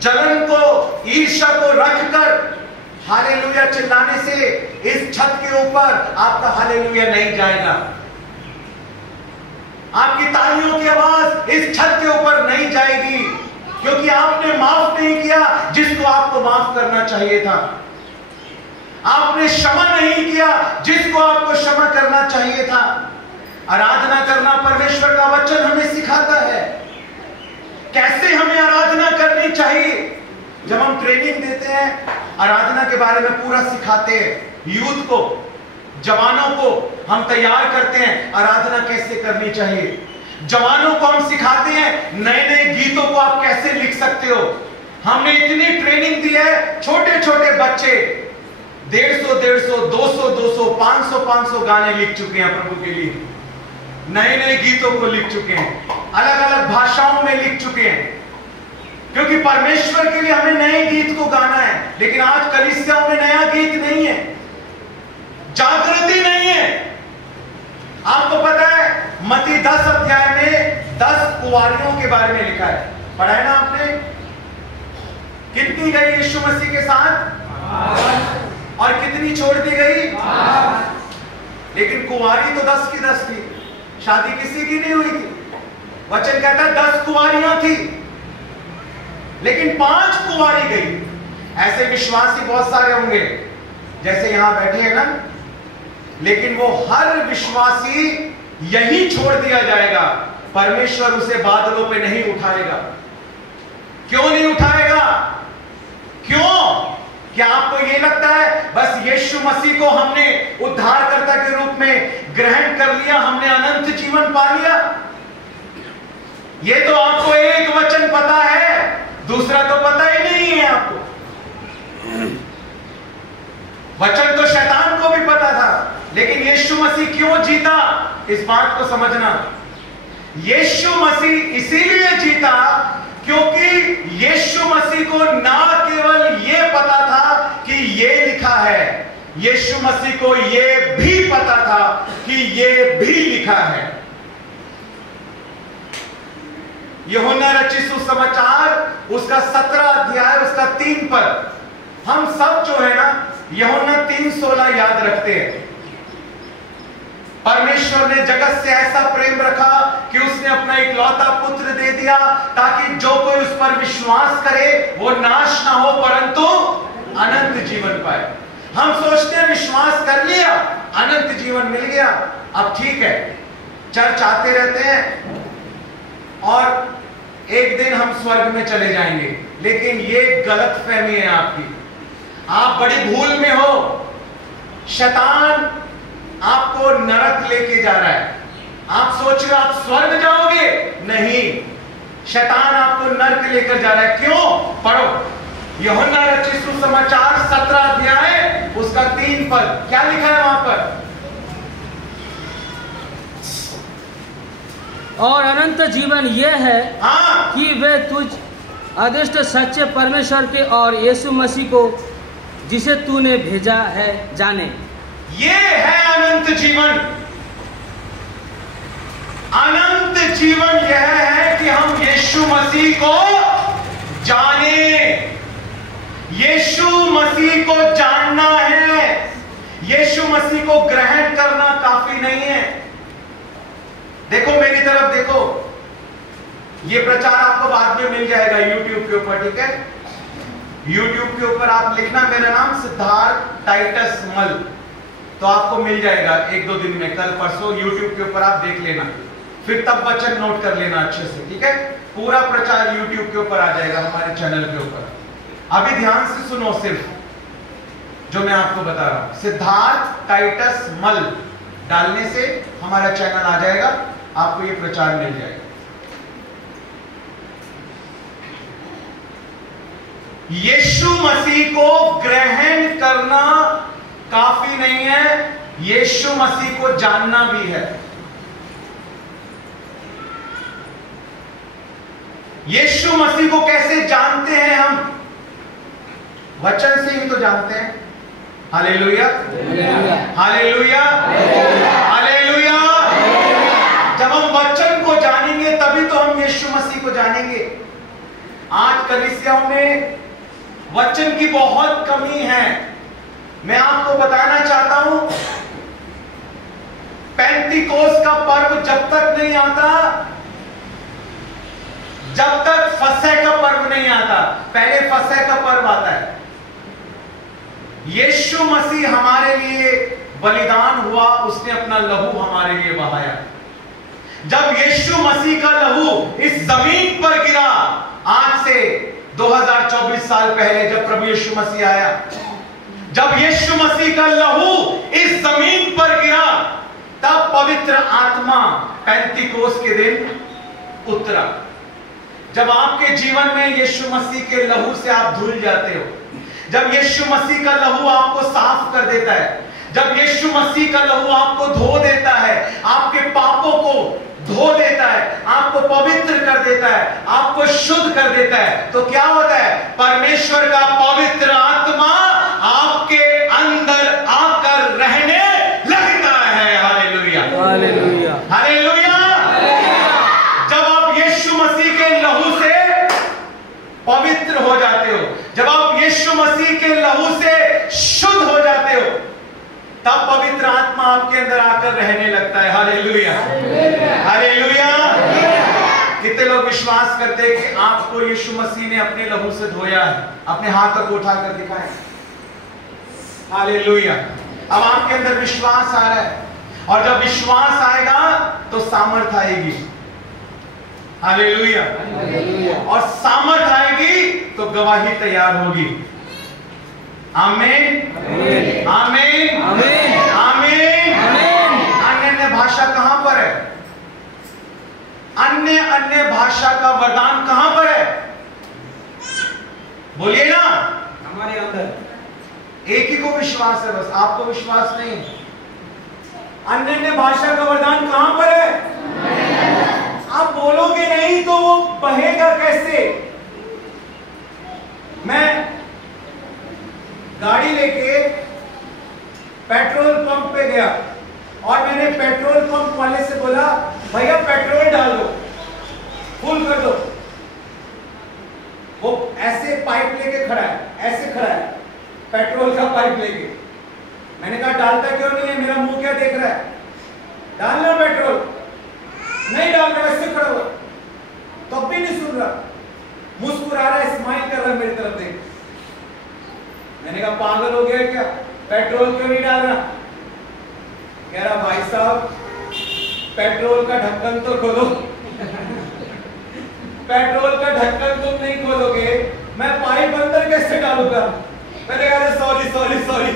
जलन को, ईर्ष्या को रखकर हालेलुया चिल्लाने से इस छत के ऊपर आपका हालेलुया नहीं जाएगा। आपकी तालियों की आवाज इस छत के ऊपर नहीं जाएगी, क्योंकि आपने माफ नहीं किया जिसको आपको माफ करना चाहिए था। आपने क्षमा नहीं किया जिसको आपको क्षमा करना चाहिए था। आराधना करना परमेश्वर का वचन हमें सिखाता है कैसे हमें आराधना करनी चाहिए। जब हम ट्रेनिंग देते हैं, आराधना के बारे में पूरा सिखाते हैं, यूथ को, जवानों को हम तैयार करते हैं आराधना कैसे करनी चाहिए। जवानों को हम सिखाते हैं नए नए गीतों को आप कैसे लिख सकते हो। हमने इतनी ट्रेनिंग दी है, छोटे छोटे बच्चे 150, 200, 500 गाने लिख चुके हैं प्रभु के लिए, नए नए गीतों को लिख चुके हैं, अलग अलग भाषाओं में लिख चुके हैं, क्योंकि परमेश्वर के लिए हमें नए गीत को गाना है। लेकिन आज कलीसियाओं में नया गीत नहीं है, जागृति नहीं है। आपको पता है मत्ती 10 अध्याय में 10 कुंवारियों के बारे में लिखा है, पढ़ा है ना आपने? कितनी गई यीशु मसीह के साथ और कितनी छोड़ दी गई? लेकिन कुंवारी तो 10 की 10 थी, शादी किसी की नहीं हुई थी। वचन कहता है 10 कुंवारियां थी, लेकिन 5 कुंवारी गई। ऐसे विश्वासी बहुत सारे होंगे जैसे यहां बैठे हैं ना, लेकिन वो हर विश्वासी यही छोड़ दिया जाएगा, परमेश्वर उसे बादलों पे नहीं उठाएगा। क्यों नहीं उठाएगा? क्यों? क्या आपको ये लगता है बस यीशु मसीह को हमने उद्धारकर्ता के रूप में ग्रहण कर लिया, हमने अनंत जीवन पा लिया? ये तो आपको एक वचन पता है, दूसरा तो पता ही नहीं है आपको। वचन तो शैतान को भी पता था, लेकिन यीशु मसीह क्यों जीता, इस बात को समझना। यीशु मसीह इसीलिए जीता क्योंकि यीशु मसीह को ना केवल यह पता था कि यह लिखा है, यीशु मसीह को यह भी पता था कि यह भी लिखा है। यूहन्ना रचित सुसमाचार उसका 17 अध्याय उसका 3 पद, हम सब जो है ना यूहन्ना 3:16 याद रखते हैं। परमेश्वर ने जगत से ऐसा प्रेम रखा कि उसने अपना इकलौता पुत्र दे दिया, ताकि जो कोई उस पर विश्वास करे वो नाश ना हो परंतु अनंत जीवन पाए। हम सोचते हैं विश्वास कर लिया, अनंत जीवन मिल गया, अब ठीक है, चर्च आते रहते हैं और एक दिन हम स्वर्ग में चले जाएंगे। लेकिन ये गलतफहमी है आपकी, आप बड़ी भूल में हो। शैतान आपको नरक लेके जा रहा है, आप सोच रहे हो आप स्वर्ग जाओगे, नहीं, शैतान आपको नरक लेकर जा रहा है। क्यों? पढ़ो यूहन्ना रचित सुसमाचार 17 अध्याय उसका 3 पद, क्या लिखा है वहां पर? और अनंत जीवन यह है कि वे तुझ अदृष्ट सच्चे परमेश्वर के और यीशु मसीह को जिसे तूने भेजा है जाने। ये है अनंत जीवन। अनंत जीवन यह है कि हम यीशु मसीह को जाने। यीशु मसीह को जानना है, यीशु मसीह को ग्रहण करना काफी नहीं है। देखो मेरी तरफ देखो, ये प्रचार आपको बाद में मिल जाएगा YouTube के ऊपर, ठीक है? YouTube के ऊपर आप लिखना मेरा नाम सिद्धार्थ टाइटस मल, तो आपको मिल जाएगा 1-2 दिन में, कल परसों YouTube के ऊपर आप देख लेना, फिर तब वचन नोट कर लेना अच्छे से, ठीक है? पूरा प्रचार YouTube के ऊपर आ जाएगा, हमारे चैनल के ऊपर। अभी ध्यान से सुनो सिर्फ जो मैं आपको बता रहा हूं। सिद्धार्थ टाइटस मल डालने से हमारा चैनल आ जाएगा, आपको ये प्रचार मिल जाएगा। यीशु मसीह को ग्रहण करना काफी नहीं है, यीशु मसीह को जानना भी है। यीशु मसीह को कैसे जानते हैं हम? वचन से ही तो जानते हैं। Hallelujah, hallelujah, hallelujah. जब हम वचन को जानेंगे तभी तो हम यीशु मसीह को जानेंगे। आज कलीसियाओं में वचन की बहुत कमी है। मैं आपको बताना चाहता हूं, पेंतिकोस्त का पर्व जब तक नहीं आता, जब तक फसह का पर्व नहीं आता। पहले फसह का पर्व आता है। यीशु मसीह हमारे लिए बलिदान हुआ, उसने अपना लहू हमारे लिए बहाया। जब यीशु मसीह का लहू इस जमीन पर गिरा, आज से 2024 साल पहले जब प्रभु यीशु मसीह आया, जब यीशु मसीह का लहू इस जमीन पर गिरा, तब पवित्र आत्मा पेंतिकोस्त के दिन उतरा। जब आपके जीवन में यीशु मसीह के लहू से आप धुल जाते हो, जब यीशु मसीह का लहू आपको साफ कर देता है, जब यीशु मसीह का लहू आपको धो देता है, आपके पापों को धो देता है, आपको पवित्र कर देता है, आपको शुद्ध कर देता है, तो क्या होता है? परमेश्वर का पवित्र आत्मा आपके अंदर आकर रहने लगता है। Hallelujah, hallelujah, hallelujah. जब आप यीशु मसीह के लहू से पवित्र हो जाते हो, जब आप यीशु मसीह के लहू से शुद्ध हो जाते हो, तब पवित्र आत्मा आपके अंदर आकर रहने लगता है। Hallelujah, hallelujah. कितने लोग विश्वास करते हैं कि आपको यीशु मसीह ने अपने लहू से धोया है? अपने हाथों को उठाकर दिखाएं। हालेलुया। अब आपके अंदर विश्वास आ रहा है, और जब विश्वास आएगा तो सामर्थ आएगी। हालेलुया। और सामर्थ आएगी तो गवाही तैयार होगी। आमीन, आमीन, आमीन, आमीन। अन्य अन्य भाषा कहां पर है? अन्य अन्य भाषा का वरदान कहां पर है? बोलिए ना। हमारे अंदर एक ही को विश्वास है, बस आपको विश्वास नहीं। अन्य अन्य भाषा का वरदान कहां पर है? आप बोलोगे नहीं तो वो बहेगा कैसे? मैं गाड़ी लेके पेट्रोल पंप पे गया और मैंने पेट्रोल पंप वाले से बोला, भैया पेट्रोल डाल दो, फुल कर दो। वो ऐसे पाइप लेके खड़ा है, ऐसे खड़ा है, पेट्रोल का पाइप लेके। मैंने कहा डालता क्यों नहीं है? मेरा मुंह क्या देख रहा है? डालना पेट्रोल। नहीं डाल रहा, ऐसे खड़ा हुआ, तो भी नहीं सुन रहा, मुस्कुरा रहा है, स्माइल कर रहा है मेरी तरफ देख। मैंने कहा पागल हो गया क्या? पेट्रोल क्यों नहीं डाल रहा? कह रहा भाई साहब पेट्रोल का ढक्कन तो खोलो। पेट्रोल का ढक्कन तुम नहीं खोलोगे, मैं पाइप अंदर कैसे डालूंगा? मैंने कहा सॉरी सॉरी सॉरी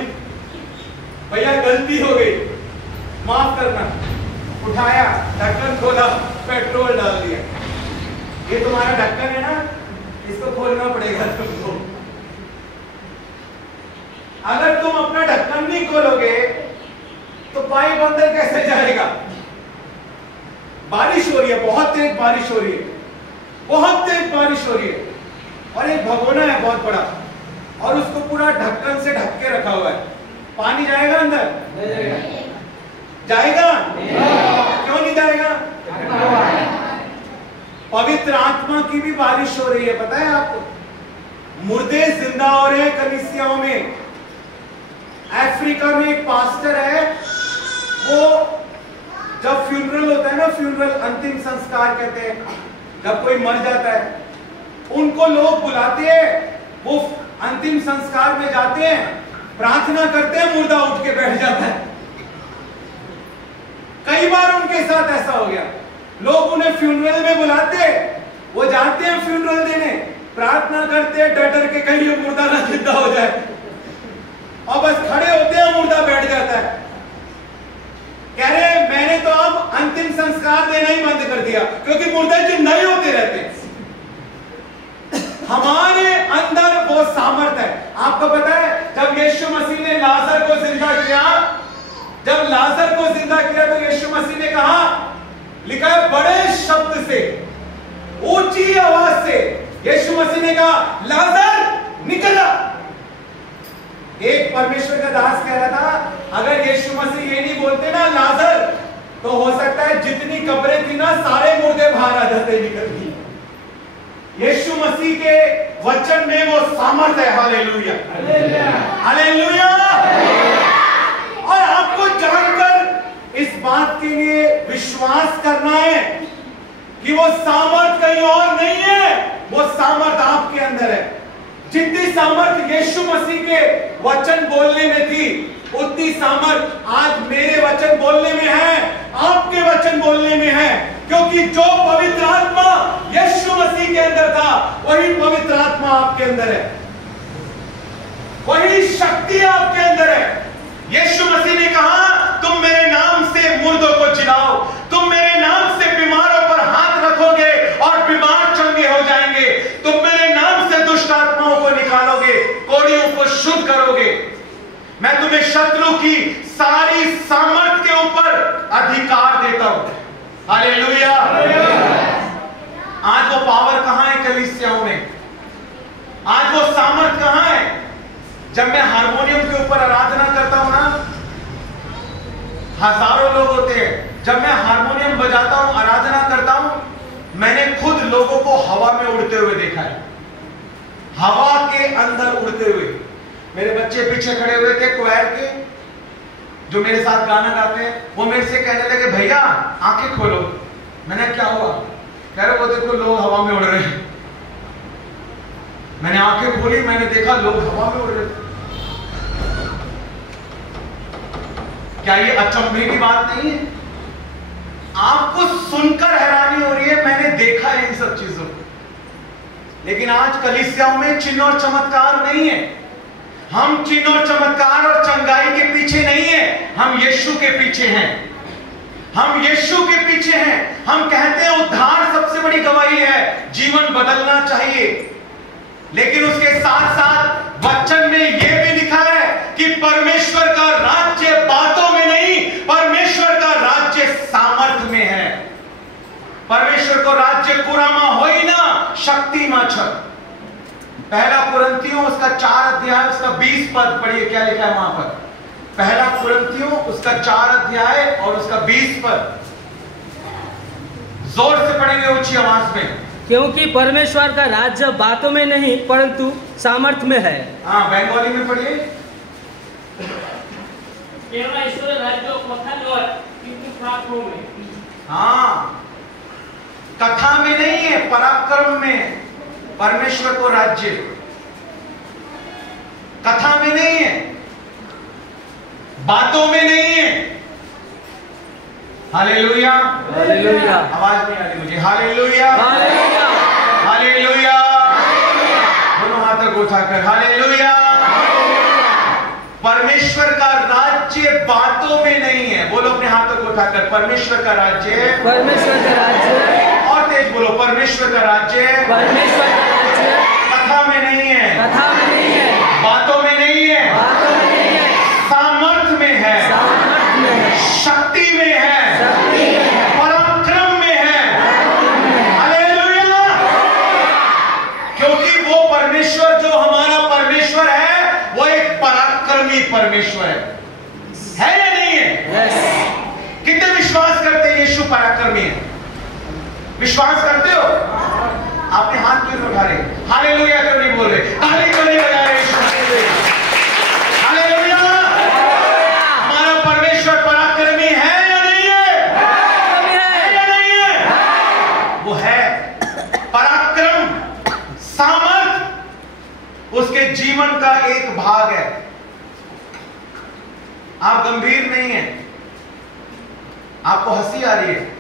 भैया, गलती हो गई, माफ करना। उठाया, ढक्कन खोला, पेट्रोल डाल दिया। ये तुम्हारा ढक्कन है ना, इसको खोलना पड़ेगा तुमको। अगर तुम अपना ढक्कन नहीं खोलोगे तो पाइप अंदर कैसे जाएगा? बारिश हो रही है, बहुत तेज बारिश हो रही है, बहुत तेज बारिश हो रही है, और एक भगोना है बहुत बड़ा, और उसको पूरा ढक्कन से ढक के रखा हुआ है। पानी जाएगा अंदर? जाएगा? क्यों नहीं जाएगा? पवित्र आत्मा की भी बारिश हो रही है, पता है आपको? मुर्दे जिंदा हो रहे हैं कलीसियाओं में। अफ्रीका में एक पास्टर है, वो जब फ्यूनरल होता है ना, फ्यूनरल अंतिम संस्कार कहते हैं, जब कोई मर जाता है उनको लोग बुलाते हैं, वो अंतिम संस्कार में जाते हैं, प्रार्थना करते हैं, मुर्दा उठ के बैठ जाता है। कई बार उनके साथ ऐसा हो गया, लोग उन्हें फ्यूनरल में बुलाते, वो जाते हैं फ्यूनरल देने, प्रार्थना करते हैं डर डर के कहीं मुर्दा ना जिंदा हो जाए, और बस खड़े होते हैं, मुर्दा बैठ जाता है। कह रहे हैं मैंने तो अब अंतिम संस्कार देना ही बंद कर दिया, क्योंकि मुर्दे जिंदा ही होते रहते हैं। हमारे अंदर वो सामर्थ है। आपको पता है जब यीशु मसीह ने लाजर को जिंदा किया, जब लाजर को जिंदा किया तो यीशु मसीह ने कहा, लिखा है बड़े शब्द से, ऊंची आवाज से यीशु मसीह ने कहा लाजर निकल आ। एक परमेश्वर का दास कह रहा था, अगर यीशु मसीह ये नहीं बोलते ना लाजर, तो हो सकता है जितनी कब्रें थी ना सारे मुर्दे बाहर आ जाते निकल के। यीशु मसीह के वचन में वो सामर्थ है। Hallelujah, hallelujah. और आपको जानकर इस बात के लिए विश्वास करना है कि वो सामर्थ कहीं और नहीं है, वो सामर्थ आपके अंदर है। जितनी सामर्थ यीशु मसीह के वचन बोलने में थी, उतनी सामर्थ आज मेरे वचन बोलने में है, आपके वचन बोलने में है, क्योंकि जो पवित्र आत्मा यीशु मसीह के अंदर था, वही पवित्र आत्मा आपके अंदर है, वही शक्ति आपके अंदर है। यीशु मसीह ने कहा, तुम मेरे नाम से मुर्दों को जिलाओ, तुम मेरे नाम से बीमारों पर हाथ रखोगे और बीमार चंगे हो जाएंगे, तुम मेरे नाम से दुष्ट आत्माओं को निकालोगे, कोढ़ियों को करोगे, मैं तुम्हें शत्रु की सारी सामर्थ के ऊपर अधिकार देता हूं। हालेलुया। आज वो पावर कहां है कलीसियाओं में? आज वो सामर्थ कहां है? जब मैं हारमोनियम के ऊपर आराधना करता हूं ना, हजारों लोग होते हैं। जब मैं हारमोनियम बजाता हूं, आराधना करता हूं, मैंने खुद लोगों को हवा में उड़ते हुए देखा है, हवा के अंदर उड़ते हुए। मेरे बच्चे पीछे खड़े हुए थे क्वायर के, जो मेरे साथ गाना गाते हैं, वो मेरे से कहने लगे, भैया आंखें खोलो। मैंने क्या हुआ? कह रहे वो देखो लोग हवा में उड़ रहे हैं। मैंने आंखें खोली, मैंने देखा लोग हवा में उड़ रहे थे। क्या ये अचंभे की बात नहीं है? आपको सुनकर हैरानी हो रही है, मैंने देखा है इन सब चीजों को। लेकिन आज कलीसियाओं में चिन्ह और चमत्कार नहीं है। हम चिन्ह और चमत्कार और चंगाई के पीछे नहीं है, हम यीशु के पीछे हैं। हम यीशु के पीछे हैं। हम कहते हैं उद्धार सबसे बड़ी गवाही है, जीवन बदलना चाहिए। लेकिन उसके साथ साथ वचन में यह भी लिखा है कि परमेश्वर का राज्य बातों में नहीं, परमेश्वर का राज्य सामर्थ में है। परमेश्वर को राज्य कुरामा होई ना शक्ति माछक। पहला कुरिन्थियों उसका 4 अध्याय उसका 20 पद पढ़िए, क्या लिखा है वहां पर? पहला कुरिन्थियों उसका 4 अध्याय और उसका 20 पद जोर से पढ़ेंगे ऊंची आवाज में। क्योंकि परमेश्वर का राज्य बातों में नहीं परंतु सामर्थ में है। हाँ, बंगाली में पढ़िए। केवल ईश्वर राज्य कथा नय किंतु पराक्रम में। हाँ, कथा में नहीं है, पराक्रम में। परमेश्वर को राज्य कथा में नहीं है, बातों में नहीं है। Hallelujah, hallelujah. आवाज नहीं आ रही मुझे। Hallelujah, hallelujah, hallelujah. दोनों हाथों को उठाकर हालेलुया। परमेश्वर का राज्य बातों में नहीं है। बोलो अपने हाथों को उठाकर, परमेश्वर का राज्य, परमेश्वर का राज्य। और तेज बोलो, परमेश्वर का राज्य, परमेश्वर का राज्य कथा में नहीं है, कथा में नहीं है, बातों में नहीं है, बातों में नहीं है, सामर्थ में है, सामर्थ में है, शक्ति में है, शक्ति में है, पराक्रम में है। हालेलुया। क्योंकि वो परमेश्वर जो हमारा परमेश्वर है, वो एक पराक्रमी परमेश्वर है या नहीं है? यस। कितने विश्वास करते हैं यीशु पराक्रमी है? विश्वास करते हो? आपने हाथ क्यों नहीं उठा रहे? हालेलुया क्यों नहीं बोल रहे? ताली क्यों नहीं बजा रहे? हालेलुया। हमारा परमेश्वर पराक्रमी है या नहीं है? है या नहीं है? वो है। पराक्रम, सामर्थ उसके जीवन का एक भाग है। आप गंभीर नहीं है, आपको हंसी आ रही है।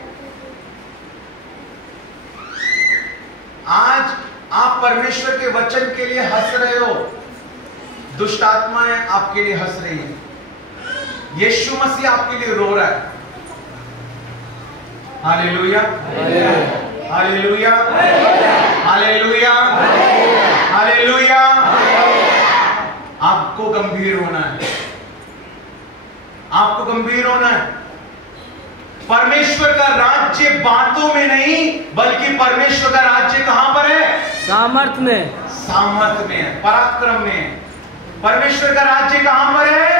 आज आप परमेश्वर के वचन के लिए हंस रहे हो, दुष्ट आत्माएं आपके लिए हंस रही हैं। यीशु मसीह आपके लिए रो रहा है। Hallelujah, hallelujah, hallelujah, hallelujah. आपको गंभीर होना है, आपको गंभीर होना है। परमेश्वर का राज्य बातों में नहीं, बल्कि परमेश्वर का राज्य कहां पर है? सामर्थ में, सामर्थ में है, पराक्रम में है। परमेश्वर का राज्य कहां पर है?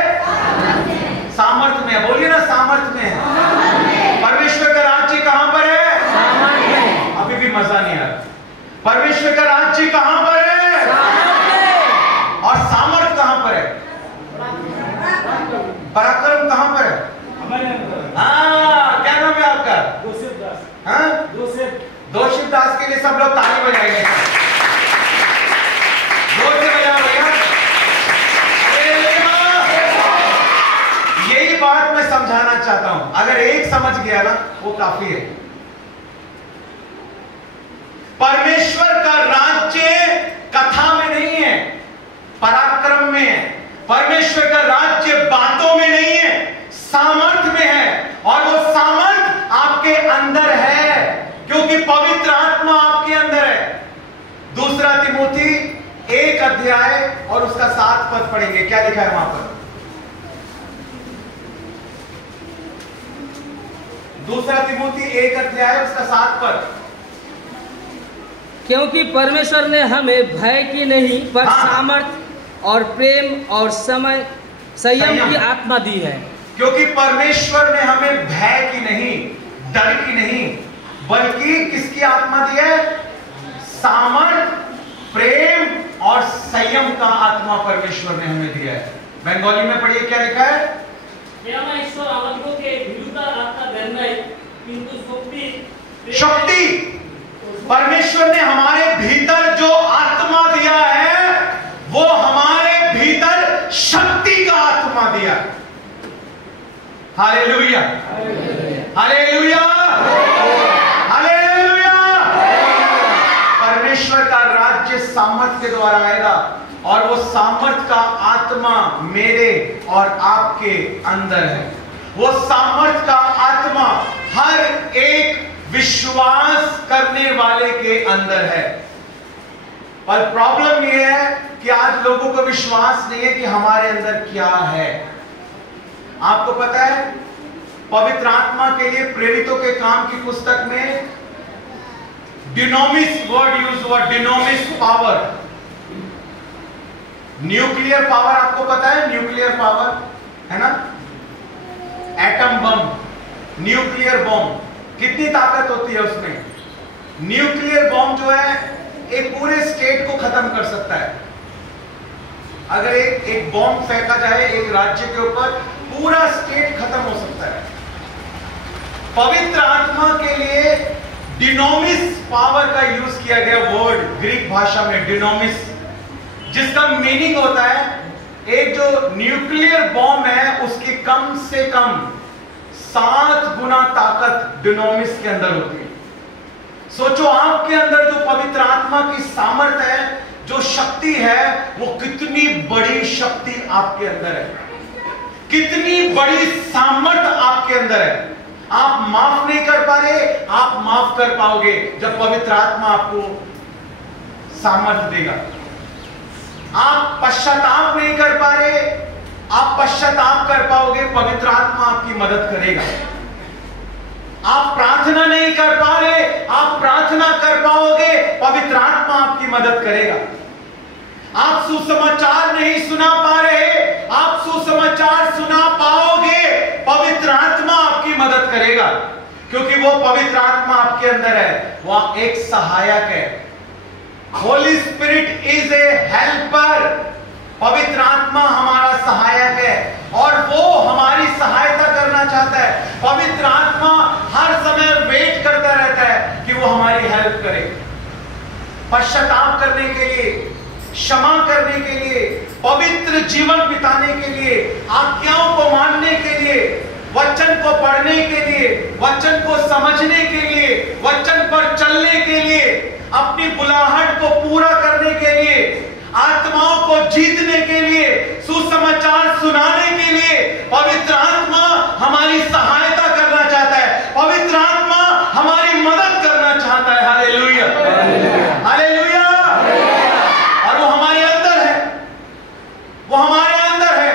सामर्थ में है। बोलिए ना, सामर्थ में है। परमेश्वर का राज्य कहां पर है? सामर्थ में। अभी भी मजा नहीं आ रहा। परमेश्वर का राज्य कहां पर है? सामर्थ में। और सामर्थ कहां पर है? पराक्रम कहां पर है? हाँ, क्या नाम है आपका? जोसेफ दास। हाँ, जोसेफ दास के लिए सब लोग ताली बजाएंगे। जोर से बजाओ भैया। यही बात मैं समझाना चाहता हूं। अगर एक समझ गया ना, वो काफी है। परमेश्वर का राज्य कथा में नहीं है, पराक्रम में है। परमेश्वर का राज्य बातों में नहीं है, सामर्थ में है। और वो सामर्थ आपके अंदर है, क्योंकि पवित्र आत्मा आपके अंदर है। 2 तिमोथी 1 1 अध्याय और उसका 7 पद पढ़ेंगे। क्या लिखा है वहां पर? दूसरा तिमोथी 1 अध्याय उसका 7 पद। क्योंकि परमेश्वर ने हमें भय की नहीं पर सामर्थ और प्रेम और संयम की आत्मा दी है। क्योंकि परमेश्वर ने हमें भय की नहीं, डर की नहीं, बल्कि किसकी आत्मा दी है? सामर्थ, प्रेम और संयम का आत्मा परमेश्वर ने हमें दिया है। बंगाली में पढ़िए क्या लिखा है? शक्ति, परमेश्वर ने हमारे भीतर जो आत्मा दिया है वो हमारे भीतर शक्ति का आत्मा दिया। Hallelujah, hallelujah, hallelujah. परमेश्वर का राज्य सामर्थ के द्वारा आएगा और वो सामर्थ का आत्मा मेरे और आपके अंदर है। वो सामर्थ का आत्मा हर एक विश्वास करने वाले के अंदर है। पर प्रॉब्लम यह है कि आज लोगों को विश्वास नहीं है कि हमारे अंदर क्या है। आपको पता है पवित्र आत्मा के लिए प्रेरितों के काम की पुस्तक में डिनोमिस वर्ड यूज हुआ, डिनोमिस पावर। न्यूक्लियर पावर आपको पता है? न्यूक्लियर पावर है ना, एटम बम, न्यूक्लियर बॉम्ब, कितनी ताकत होती है उसमें। न्यूक्लियर बॉम्ब जो है एक पूरे स्टेट को खत्म कर सकता है। अगर एक बॉम्ब फेंका जाए एक राज्य के ऊपर, पूरा स्टेट खत्म हो सकता है। पवित्र आत्मा के लिए डिनोमिस पावर का यूज किया गया वर्ड ग्रीक भाषा में, डिनोमिस, जिसका मीनिंग होता है एक जो न्यूक्लियर बॉम्ब है उसकी कम से कम 7 गुना ताकत डिनोमिस के अंदर होती है। सोचो आपके अंदर जो पवित्र आत्मा की सामर्थ है, जो शक्ति है, वो कितनी बड़ी शक्ति आपके अंदर है, कितनी बड़ी सामर्थ आपके अंदर है। आप माफ नहीं कर पा रहे, आप माफ कर पाओगे जब पवित्र आत्मा आपको सामर्थ देगा। आप पश्चाताप नहीं कर पा रहे, आप पश्चाताप कर पाओगे, पवित्र आत्मा आपकी मदद करेगा। आप प्रार्थना नहीं कर पा रहे, आप प्रार्थना कर पाओगे, पवित्र आत्मा आपकी मदद करेगा। आप सुसमाचार नहीं सुना पा रहे, आप सुसमाचार सुना पाओगे, पवित्र आत्मा आपकी मदद करेगा, क्योंकि वो पवित्र आत्मा आपके अंदर है, वह एक सहायक है। Holi spirit is a helper. पवित्र आत्मा हमारा सहायक है और वो हमारी सहायता करना चाहता है। पवित्र आत्मा हर समय वेट करता रहता है कि वो हमारी हेल्प करे, पश्चाताप करने के लिए, क्षमा करने के लिए, पवित्र जीवन बिताने के लिए, आज्ञाओं को मानने के लिए, वचन को पढ़ने के लिए, वचन को समझने के लिए, वचन पर चलने के लिए, अपनी बुलाहट को पूरा करने के लिए, आत्माओं को जीतने के लिए, सुसमाचार सुनाने के लिए पवित्र आत्मा हमारी सहायता करना चाहता है। पवित्र आत्मा हमारी मदद करना चाहता है। Hallelujah, hallelujah. और वो हमारे अंदर है, वो हमारे अंदर है।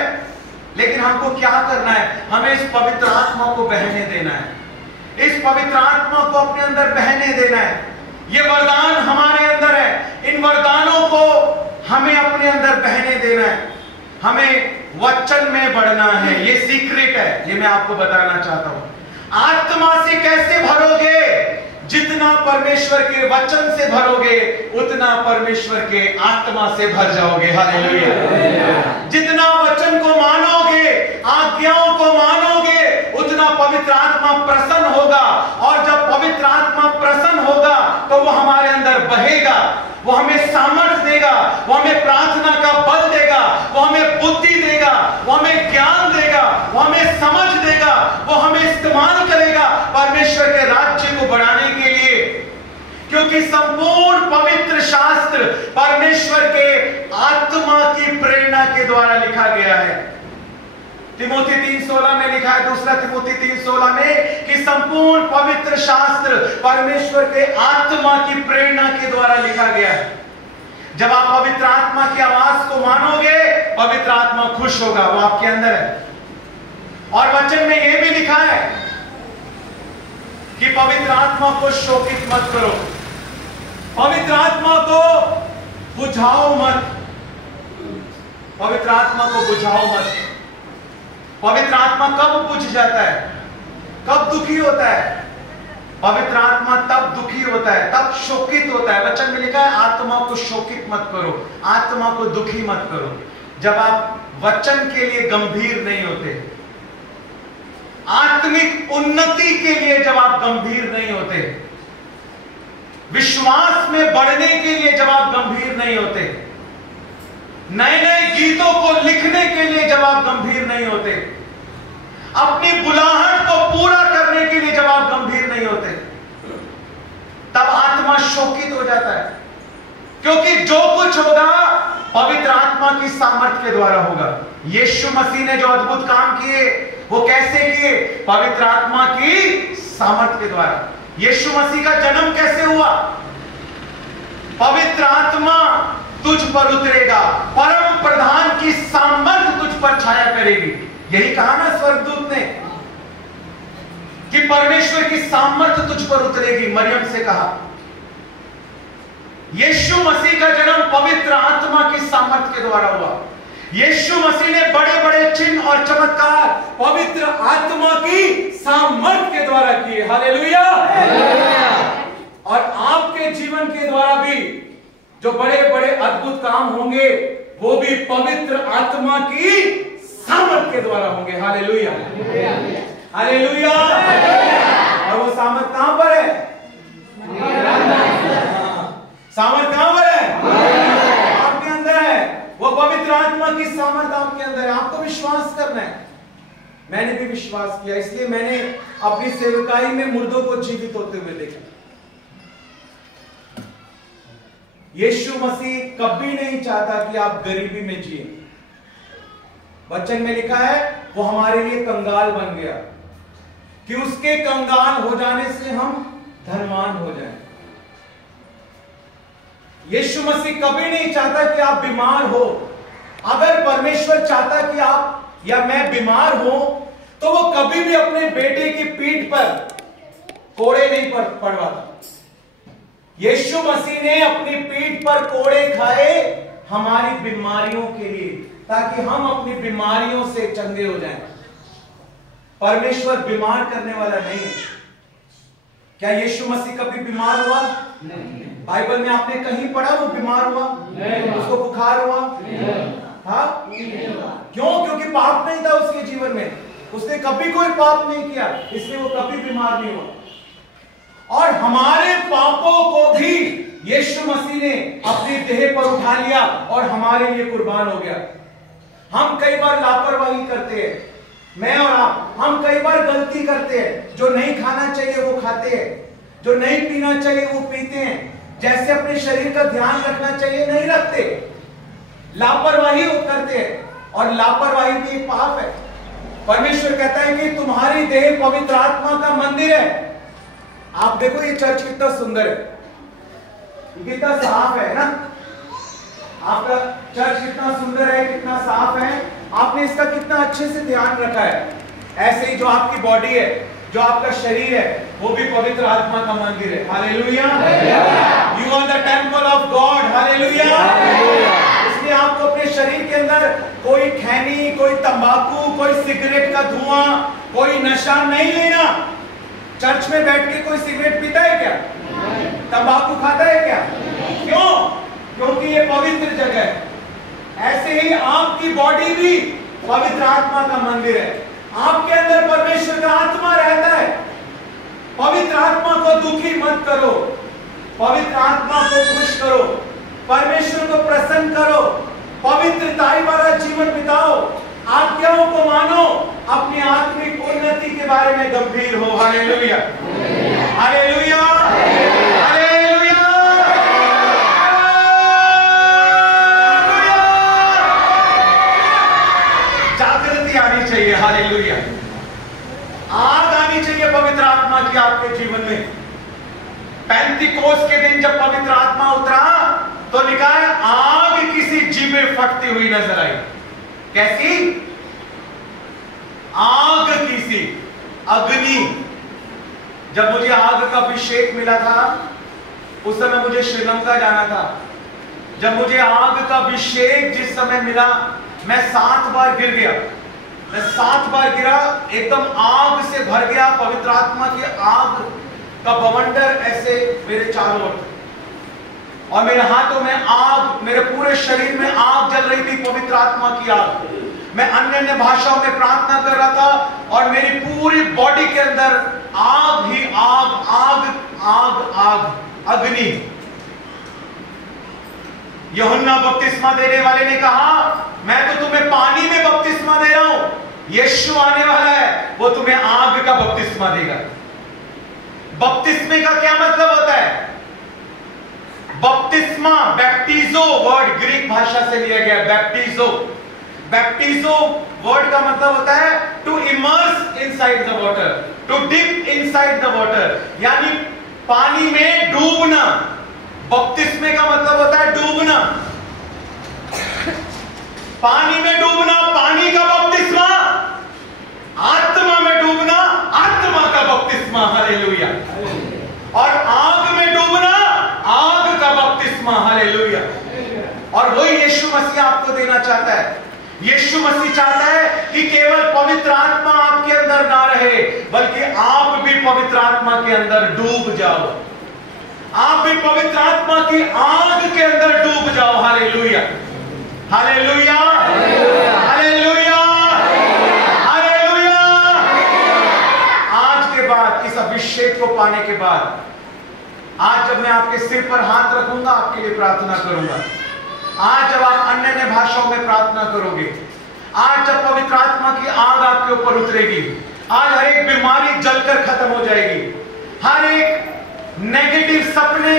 लेकिन हमको क्या करना है? हमें इस पवित्र आत्मा को बहने देना है, इस पवित्र आत्मा को अपने अंदर बहने देना है। ये वरदान हमारे अंदर है, इन वरदानों को हमें अपने अंदर बहने देना है, हमें वचन में बढ़ना है। ये सीक्रेट है, ये मैं आपको बताना चाहता हूं। आत्मा से कैसे भरोगे? जितना परमेश्वर के वचन से भरोगे उतना परमेश्वर के आत्मा से भर जाओगे। हालेलुया। जितना वचन को मानोगे, आज्ञाओं को मानोगे, उतना पवित्र आत्मा प्रसन्न होगा। और जब पवित्र आत्मा प्रसन्न होगा तो वो हमारे अंदर बहेगा, वो हमें सामर्थ्य देगा, वो हमें प्रार्थना का बल देगा, वो हमें बुद्धि देगा, वो हमें ज्ञान देगा, वो हमें समझ देगा, वो हमें इस्तेमाल करेगा परमेश्वर के राज्य को बढ़ाने के लिए। क्योंकि संपूर्ण पवित्र शास्त्र परमेश्वर के आत्मा की प्रेरणा के द्वारा लिखा गया है। तिमोथी 3:16 में लिखा है, दूसरा तिमोथी 3:16 में, कि संपूर्ण पवित्र शास्त्र परमेश्वर के आत्मा की प्रेरणा के द्वारा लिखा गया है। जब आप पवित्र आत्मा की आवाज को मानोगे, पवित्र आत्मा खुश होगा, वो आपके अंदर है। और वचन में यह भी लिखा है कि पवित्र आत्मा को शोकित मत करो, पवित्र आत्मा को बुझाओ मत, पवित्र आत्मा को बुझाओ मत। पवित्र आत्मा कब बुझ जाता है, कब दुखी होता है? पवित्र आत्मा तब दुखी होता है, तब शोकित होता है। वचन में लिखा है आत्मा को शोकित मत करो, आत्मा को दुखी मत करो। जब आप वचन के लिए गंभीर नहीं होते, आत्मिक उन्नति के लिए जब आप गंभीर नहीं होते, विश्वास में बढ़ने के लिए जब आप गंभीर नहीं होते, नए नए गीतों को लिखने के लिए जब आप गंभीर नहीं होते, अपनी बुलाहट को पूरा करने के लिए जब आप गंभीर नहीं होते, तब आत्मा शोकित हो जाता है। क्योंकि जो कुछ होगा पवित्र आत्मा की सामर्थ्य के द्वारा होगा। यीशु मसीह ने जो अद्भुत काम किए वो कैसे किए? पवित्र आत्मा की सामर्थ्य के द्वारा। यीशु मसीह का जन्म कैसे हुआ? पवित्र आत्मा तुझ पर उतरेगा, परम प्रधान की सामर्थ्य तुझ पर छाया करेगी। यही कहा ना स्वर्गदूत ने कि परमेश्वर की सामर्थ्य तुझ पर उतरेगी। मरियम से कहा। यीशु मसीह का जन्म पवित्र आत्मा की सामर्थ्य के द्वारा हुआ। यीशु मसीह ने बड़े बड़े चिन्ह और चमत्कार पवित्र आत्मा की सामर्थ्य के द्वारा किए। हालेलुया। और आपके जीवन के द्वारा भी जो बड़े बड़े अद्भुत काम होंगे वो भी पवित्र आत्मा की सामर्थ्य के द्वारा होंगे। Hallelujah, hallelujah. और वो सामर्थ कहां पर है? सामर्थ कहां पर है? आपके अंदर है। वो पवित्र आत्मा की सामर्थ आपके अंदर है। आपको विश्वास करना है। मैंने भी विश्वास किया, इसलिए मैंने अपनी सेवकाई में मुर्दों को जीवित होते हुए देखा। यीशु मसीह कभी नहीं चाहता कि आप गरीबी में जिए। वचन में लिखा है वो हमारे लिए कंगाल बन गया कि उसके कंगाल हो जाने से हम धनवान हो जाएं। यीशु मसीह कभी नहीं चाहता कि आप बीमार हो। अगर परमेश्वर चाहता कि आप या मैं बीमार हो तो वो कभी भी अपने बेटे की पीठ पर कोड़े नहीं पड़वाता। यीशु मसीह ने अपनी पीठ पर कोड़े खाए हमारी बीमारियों के लिए, ताकि हम अपनी बीमारियों से चंगे हो जाएं। परमेश्वर बीमार करने वाला नहीं है। क्या यीशु मसीह कभी बीमार हुआ? नहीं। बाइबल में आपने कहीं पढ़ा वो बीमार हुआ? नहीं। उसको बुखार हुआ? हाँ? क्यों? क्योंकि पाप नहीं था उसके जीवन में। उसने कभी कोई पाप नहीं किया, इसलिए वो कभी बीमार नहीं हुआ। और हमारे पापों को भी यीशु मसीह ने अपनी देह पर उठा लिया और हमारे लिए कुर्बान हो गया। हम कई बार लापरवाही करते हैं, मैं और आप। हम कई बार गलती करते हैं। जो नहीं खाना चाहिए वो खाते हैं, जो नहीं पीना चाहिए वो पीते हैं, जैसे अपने शरीर का ध्यान रखना चाहिए नहीं रखते, लापरवाही करते हैं। और लापरवाही भी एक पाप है। परमेश्वर कहता है कि तुम्हारी देह पवित्र आत्मा का मंदिर है। आप देखो ये चर्च कितना सुंदर है, कितना साफ है ना। आपका चर्च कितना सुंदर है, कितना साफ है। आपने इसका कितना अच्छे से ध्यान रखा है। ऐसे ही जो आपकी बॉडी है, जो आपका शरीर है, वो भी पवित्र आत्मा का मंदिर है। Hallelujah. You are the temple of God. Hallelujah. इसलिए आपको अपने शरीर के अंदर कोई खैनी, कोई तंबाकू, कोई सिगरेट का धुआं, कोई नशा नहीं लेना। चर्च में बैठ के कोई सिगरेट पीता है क्या? तंबाकू खाता है क्या? क्यों? क्योंकि ये पवित्र जगह है। ऐसे ही आपकी बॉडी भी पवित्र आत्मा का मंदिर है। आपके अंदर परमेश्वर का आत्मा रहता है। पवित्र आत्मा को दुखी मत करो, पवित्र आत्मा को खुश करो, परमेश्वर को प्रसन्न करो, पवित्रताई वाला जीवन बिताओ, आज्ञाओं को मानो, अपनी आत्मिक उन्नति के बारे में गंभीर हो। Hallelujah, hallelujah, hallelujah. जागृति आनी चाहिए। हालेलुया। आग आनी चाहिए पवित्र आत्मा की आपके जीवन में। पेंतिकोस्त के दिन जब पवित्र आत्मा उतरा तो लिखा है आग किसी जीभे फटती हुई नजर आई। कैसी? आग किसी, अग्नि। जब मुझे आग का अभिषेक मिला था उस समय मुझे श्रीलंका जाना था। जब मुझे आग का अभिषेक जिस समय मिला मैं 7 बार गिर गया। मैं 7 बार गिरा, एकदम आग से भर गया। पवित्र आत्मा की आग का बवंडर ऐसे मेरे चारों ओर और मेरे हाथों में आग, मेरे पूरे शरीर में आग जल रही थी, पवित्र आत्मा की आग। मैं अन्य अन्य भाषाओं में प्रार्थना कर रहा था और मेरी पूरी बॉडी के अंदर आग ही आग, आग आग आग, अग्नि। यूहन्ना बपतिस्मा देने वाले ने कहा मैं तो तुम्हें पानी में बपतिस्मा दे रहा हूं, यीशु आने वाला है, वो तुम्हें आग का बपतिस्मा देगा। बपतिस्मे का क्या मतलब होता है? बपतिस्मा, बैप्टिजो वर्ड ग्रीक भाषा से लिया गया। बैप्टिजो, बैप्टिजो वर्ड का मतलब होता है to immerse inside the water, to dip inside the water, यानी पानी में डूबना। बपतिस्मे का मतलब होता है डूबना, पानी में डूबना, पानी का बपतिस्मा। आत्मा में डूबना, आत्मा का बपतिस्मा। हालेलुया। और आग में डूबना, आग का बपतिस्मा। हालेलुया। और वही यीशु मसीह आपको देना चाहता है। यीशु मसीह चाहता है कि केवल पवित्र आत्मा आपके अंदर ना रहे, बल्कि आप भी पवित्र आत्मा के अंदर डूब जाओ। आप भी पवित्र आत्मा की आग के अंदर डूब जाओ। Hallelujah, hallelujah, hallelujah, hallelujah. आज के बाद, इस अभिषेक को पाने के बाद, आज जब मैं आपके सिर पर हाथ रखूंगा आपके लिए प्रार्थना करूंगा। आज जब आप अन्य अन्य भाषाओं में प्रार्थना करोगे, आज जब पवित्र आत्मा की आग आपके ऊपर उतरेगी, आज हर एक बीमारी जलकर खत्म हो जाएगी। हर एक नेगेटिव सपने,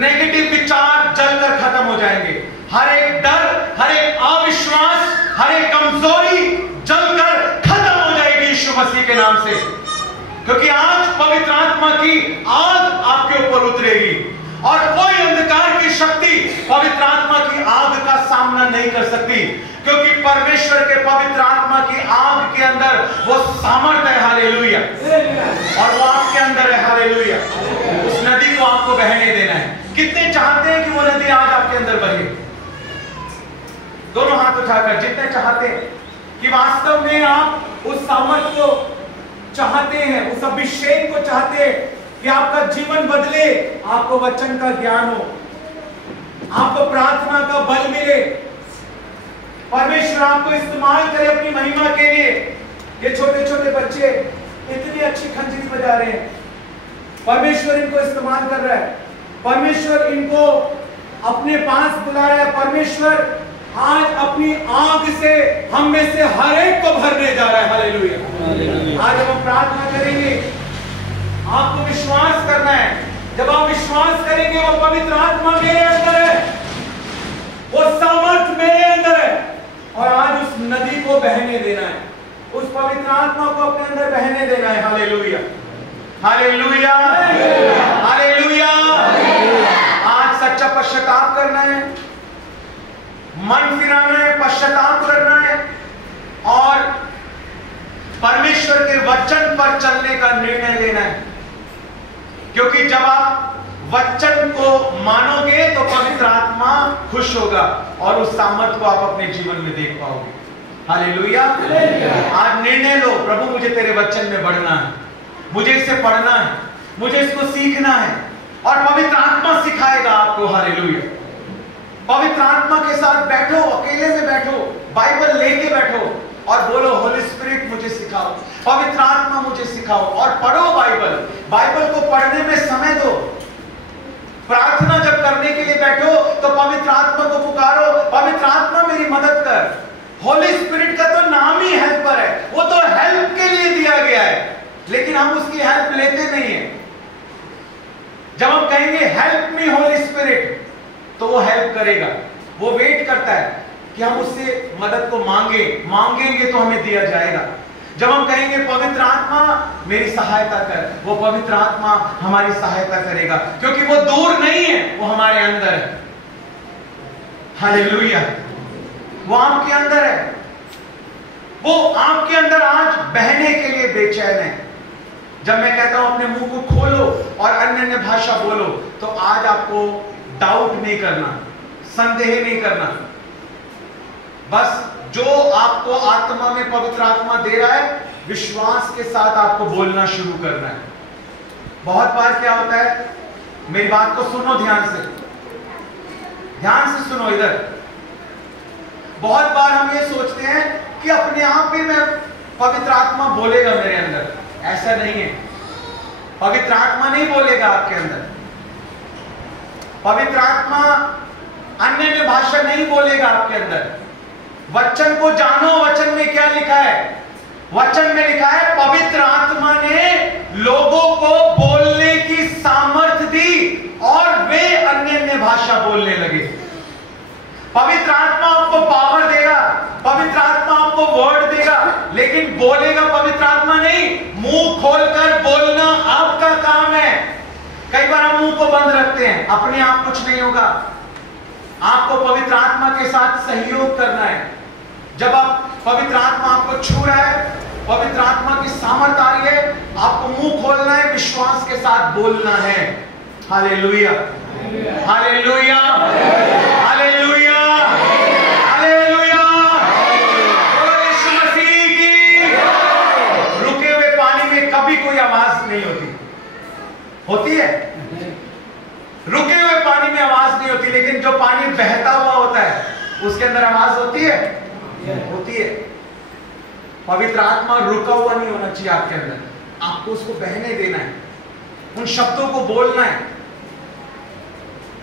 नेगेटिव विचार जलकर खत्म हो जाएंगे। हर एक डर, हर एक अविश्वास, हर एक कमजोरी जलकर खत्म हो जाएगी यीशु मसीह के नाम से। क्योंकि आज पवित्र आत्मा की आग आपके ऊपर उतरेगी और कोई अंधकार की शक्ति पवित्र आत्मा की आग का सामना नहीं कर सकती, क्योंकि परमेश्वर के पवित्र आत्मा की आग के अंदर वो सामर्थ्य है। हालेलुया। और वो आपके अंदर है। हालेलुया। उस नदी को आपको बहने देना है। कितने चाहते हैं कि वो नदी आज आपके अंदर बहे? दोनों हाथ उठाकर जितने चाहते हैं कि वास्तव में आप उस सामर्थ्य को चाहते हैं, उस अभिषेक को चाहते हैं कि आपका जीवन बदले, आपको वचन का ज्ञान हो, आपको प्रार्थना का बल मिले, परमेश्वर आपको इस्तेमाल करे अपनी महिमा के लिए। ये छोटे छोटे बच्चे इतनी अच्छी खंजरी बजा रहे हैं, परमेश्वर इनको इस्तेमाल कर रहा है, परमेश्वर इनको अपने पास बुला रहा है। परमेश्वर आज अपनी आग से हम में से हर एक को भरने जा रहा है। हालेलुया। आज जब हम प्रार्थना करेंगे, आपको विश्वास करना है। जब आप विश्वास करेंगे वो पवित्र आत्मा मेरे अंदर है, वो सामर्थ मेरे अंदर है, और आज उस नदी को बहने देना है, उस पवित्र आत्मा को अपने अंदर बहने देना है। Hallelujah, hallelujah, hallelujah. आज सच्चा पश्चाताप करना है, मन फिराना है, पश्चाताप करना है और परमेश्वर के वचन पर चलने का निर्णय लेना है। क्योंकि जब आप वचन को मानोगे तो पवित्र आत्मा खुश होगा और उस सामर्थ को आप अपने जीवन में देख पाओगे। हालेलुया। आज निर्णय लो, प्रभु मुझे तेरे वचन में बढ़ना है, मुझे इसे पढ़ना है, मुझे इसको सीखना है, और पवित्र आत्मा सिखाएगा आपको। हालेलुया। पवित्र आत्मा के साथ बैठो, अकेले में बैठो, बाइबल लेके बैठो और बोलो होली स्पिरिट मुझे सिखाओ, पवित्र आत्मा मुझे सिखाओ, और पढ़ो बाइबल। बाइबल को पढ़ने में समय दो। प्रार्थना जब करने के लिए बैठो तो पवित्र आत्मा को पुकारो, पवित्र आत्मा मेरी मदद कर। होली स्पिरिट का तो नाम ही हेल्पर है, वो तो हेल्प के लिए दिया गया है, लेकिन हम उसकी हेल्प लेते नहीं है। जब हम कहेंगे हेल्प मी होली स्पिरिट, तो वो हेल्प करेगा। वो वेट करता है कि हम उससे मदद को मांगेंगे तो हमें दिया जाएगा। जब हम कहेंगे पवित्र आत्मा मेरी सहायता कर, वो पवित्र आत्मा हमारी सहायता करेगा, क्योंकि वो दूर नहीं है, वो हमारे अंदर है। हालेलुया। वो आपके अंदर है, वो आपके अंदर आज बहने के लिए बेचैन है। जब मैं कहता हूं अपने मुंह को खोलो और अन्य अन्य भाषा बोलो, तो आज आपको डाउट नहीं करना, संदेह नहीं करना। बस जो आपको आत्मा में पवित्र आत्मा दे रहा है, विश्वास के साथ आपको बोलना शुरू करना है। बहुत बार क्या होता है, मेरी बात को सुनो ध्यान से सुनो इधर। बहुत बार हम ये सोचते हैं कि अपने आप ही में पवित्र आत्मा बोलेगा मेरे अंदर। ऐसा नहीं है, पवित्र आत्मा नहीं बोलेगा आपके अंदर। पवित्र आत्मा अन्य में भाषा नहीं बोलेगा आपके अंदर। वचन को जानो, वचन में क्या लिखा है? वचन में लिखा है पवित्र आत्मा ने लोगों को बोलने की सामर्थ्य दी और वे अन्य अन्य भाषा बोलने लगे। पवित्र आत्मा आपको पावर देगा, पवित्र आत्मा आपको वर्ड देगा, लेकिन बोलेगा पवित्र आत्मा नहीं। मुंह खोलकर बोलना आपका काम है। कई बार हम मुंह को बंद रखते हैं, अपने आप कुछ नहीं होगा। आपको पवित्र आत्मा के साथ सहयोग करना है। जब आप पवित्र आत्मा आपको छू रहा है, पवित्र आत्मा की सामर्थ आ रही है, आपको मुंह खोलना है, विश्वास के साथ बोलना है। Hallelujah, hallelujah, hallelujah, hallelujah. Yeshu Masih की। रुके हुए पानी में कभी कोई आवाज नहीं होती है? रुके हुए पानी में आवाज नहीं होती, लेकिन जो पानी बहता हुआ होता है उसके अंदर आवाज होती है। पवित्र आत्मा रुका हुआ नहीं होना चाहिए आपके अंदर, आपको उसको बहने देना है, उन शब्दों को बोलना है।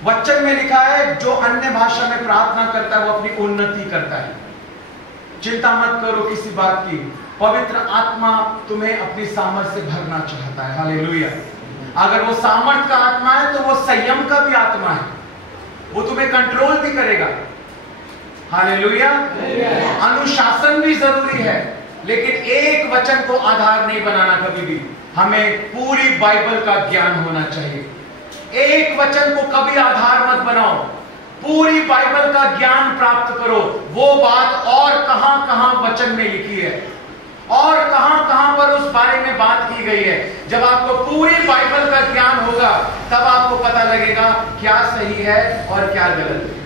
वचन में लिखा है जो अन्य भाषा में प्रार्थना करता है वो अपनी उन्नति करता है। चिंता मत करो किसी बात की, पवित्र आत्मा तुम्हें अपनी सामर्थ से भरना चाहता है। हालेलुया। अगर वो सामर्थ का आत्मा है तो वो संयम का भी आत्मा है, वो तुम्हें कंट्रोल भी करेगा। हालेलुया। अनुशासन भी जरूरी है, लेकिन एक वचन को आधार नहीं बनाना कभी भी। हमें पूरी बाइबल का ज्ञान होना चाहिए। एक वचन को कभी आधार मत बनाओ, पूरी बाइबल का ज्ञान प्राप्त करो। वो बात और कहां कहां वचन में लिखी है और कहां कहां पर उस बारे में बात की गई है। जब आपको पूरी बाइबल का ज्ञान होगा, तब आपको पता लगेगा क्या सही है और क्या गलत है।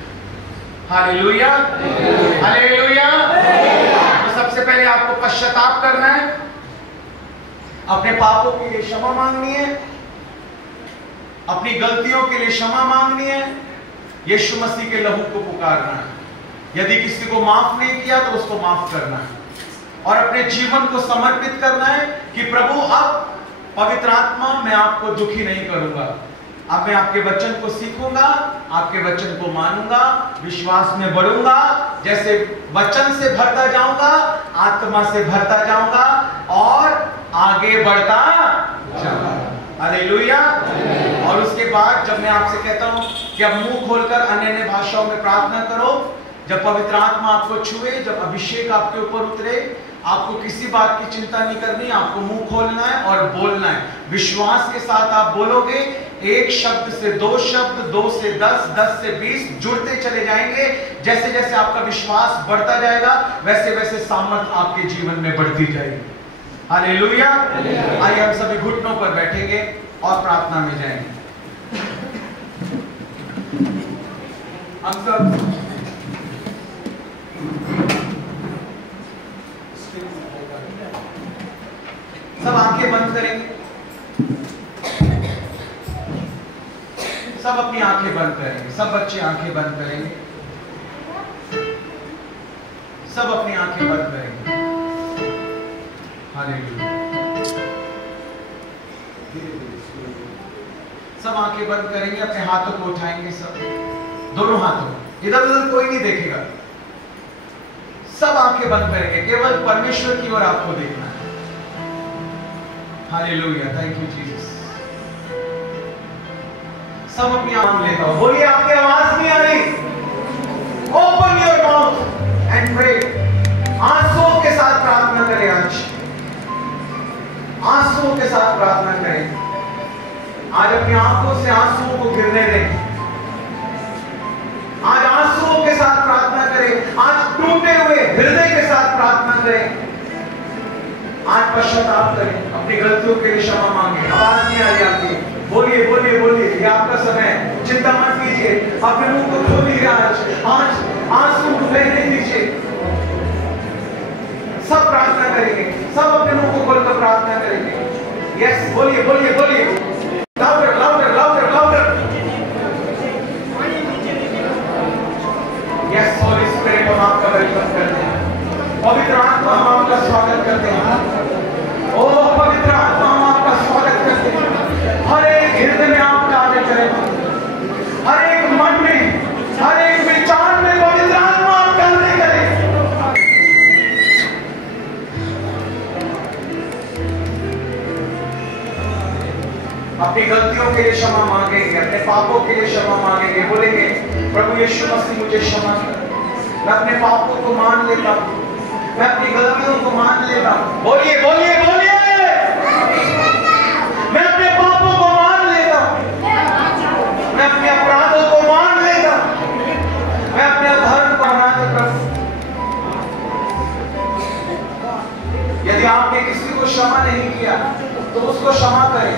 Hallelujah, hallelujah. तो सबसे पहले आपको पश्चाताप करना है, अपने पापों के लिए क्षमा मांगनी है, अपनी गलतियों के लिए क्षमा मांगनी है, यीशु मसीह के लहू को पुकारना है। यदि किसी को माफ नहीं किया तो उसको माफ करना है और अपने जीवन को समर्पित करना है कि प्रभु अब पवित्र आत्मा मैं आपको दुखी नहीं करूंगा। अब मैं आपके वचन को सीखूंगा, आपके वचन को मानूंगा, विश्वास में बढ़ूंगा। जैसे वचन से भरता जाऊंगा, आत्मा से भरता जाऊंगा और आगे बढ़ता जाऊंगा। हालेलुया। और उसके बाद जब मैं आपसे कहता हूं कि अब मुंह खोलकर अन्य अन्य भाषाओं में प्रार्थना करो, जब पवित्र आत्मा आपको छुए, जब अभिषेक आपके ऊपर उतरे, आपको किसी बात की चिंता नहीं करनी, आपको मुंह खोलना है और बोलना है। विश्वास के साथ आप बोलोगे, एक शब्द से दो शब्द, 2 से 10, 10 से 20 जुड़ते चले जाएंगे। जैसे जैसे आपका विश्वास बढ़ता जाएगा, वैसे वैसे सामर्थ आपके जीवन में बढ़ती जाएगी। हालेलुया। आइए हम सभी घुटनों पर बैठेंगे और प्रार्थना में जाएंगे। हम सब आंखें बंद करेंगे, सब अपनी आंखें बंद करेंगे, सब बच्चे आंखें बंद करेंगे, सब अपनी आंखें बंद करेंगे। हालेलुया। सब आंखें बंद करेंगे, अपने हाथों को उठाएंगे, सब दोनों हाथों, इधर उधर कोई नहीं देखेगा। सब आंखें बंद करेंगे, केवल परमेश्वर की ओर आपको देखना है। Hallelujah, thank you Jesus. सब अपनी आंख लेता हो, बोलिए आपकी आवाज नहीं आ रही। Open your mouth and pray. आंसुओं के साथ प्रार्थना करें, आज आंसुओं के साथ प्रार्थना करें। आज अपनी आंखों से आंसुओं को गिरने दें। आज आंसुओं के साथ टूटे हुए हृदय के साथ प्रार्थना करें, आज पश्चाताप करें, अपनी गलतियों के लिए क्षमा मांगे। आवाज नहीं आ रही आपकी, बोलिए बोलिए बोलिए, ये आपका समय है। चिंता मत कीजिए, अपने मुंह को खोलिए, आज आंसू बहने दीजिए। सब प्रार्थना करेंगे, सब अपने मुंह को खोलकर प्रार्थना करेंगे। यस, बोलिए बोलिए बोलिए, louder louder louder louder. Yes Holi spirit, हम आपका वेलकम करते हैं। पवित्र आत्मा, हम आपका स्वागत करते हैं। ओ पवित्र आत्मा, हम आपका स्वागत करते हैं। हर एक हृदय में आप कार्य करें, हर एक मन में, हर एक विचार में पवित्र आत्मा आप कार्य करें। अपनी गलतियों के लिए क्षमा मांगेंगे, अपने पापों के लिए क्षमा मांगेंगे। बोलेंगे, प्रभु यीशु मसीह मुझे क्षमा कर, मैं अपने पापों को मान लेता हूं, मैं अपनी गलतियों को मान लेता हूं। बोलिए बोलिए बोलिए, मैं अपने पापों को मान लेता हूं, मैं अपने अपराधों को मान लेता हूं, मैं अपने अधर्म को मना देता हूं। यदि आपने किसी को क्षमा नहीं किया तो उसको क्षमा करें।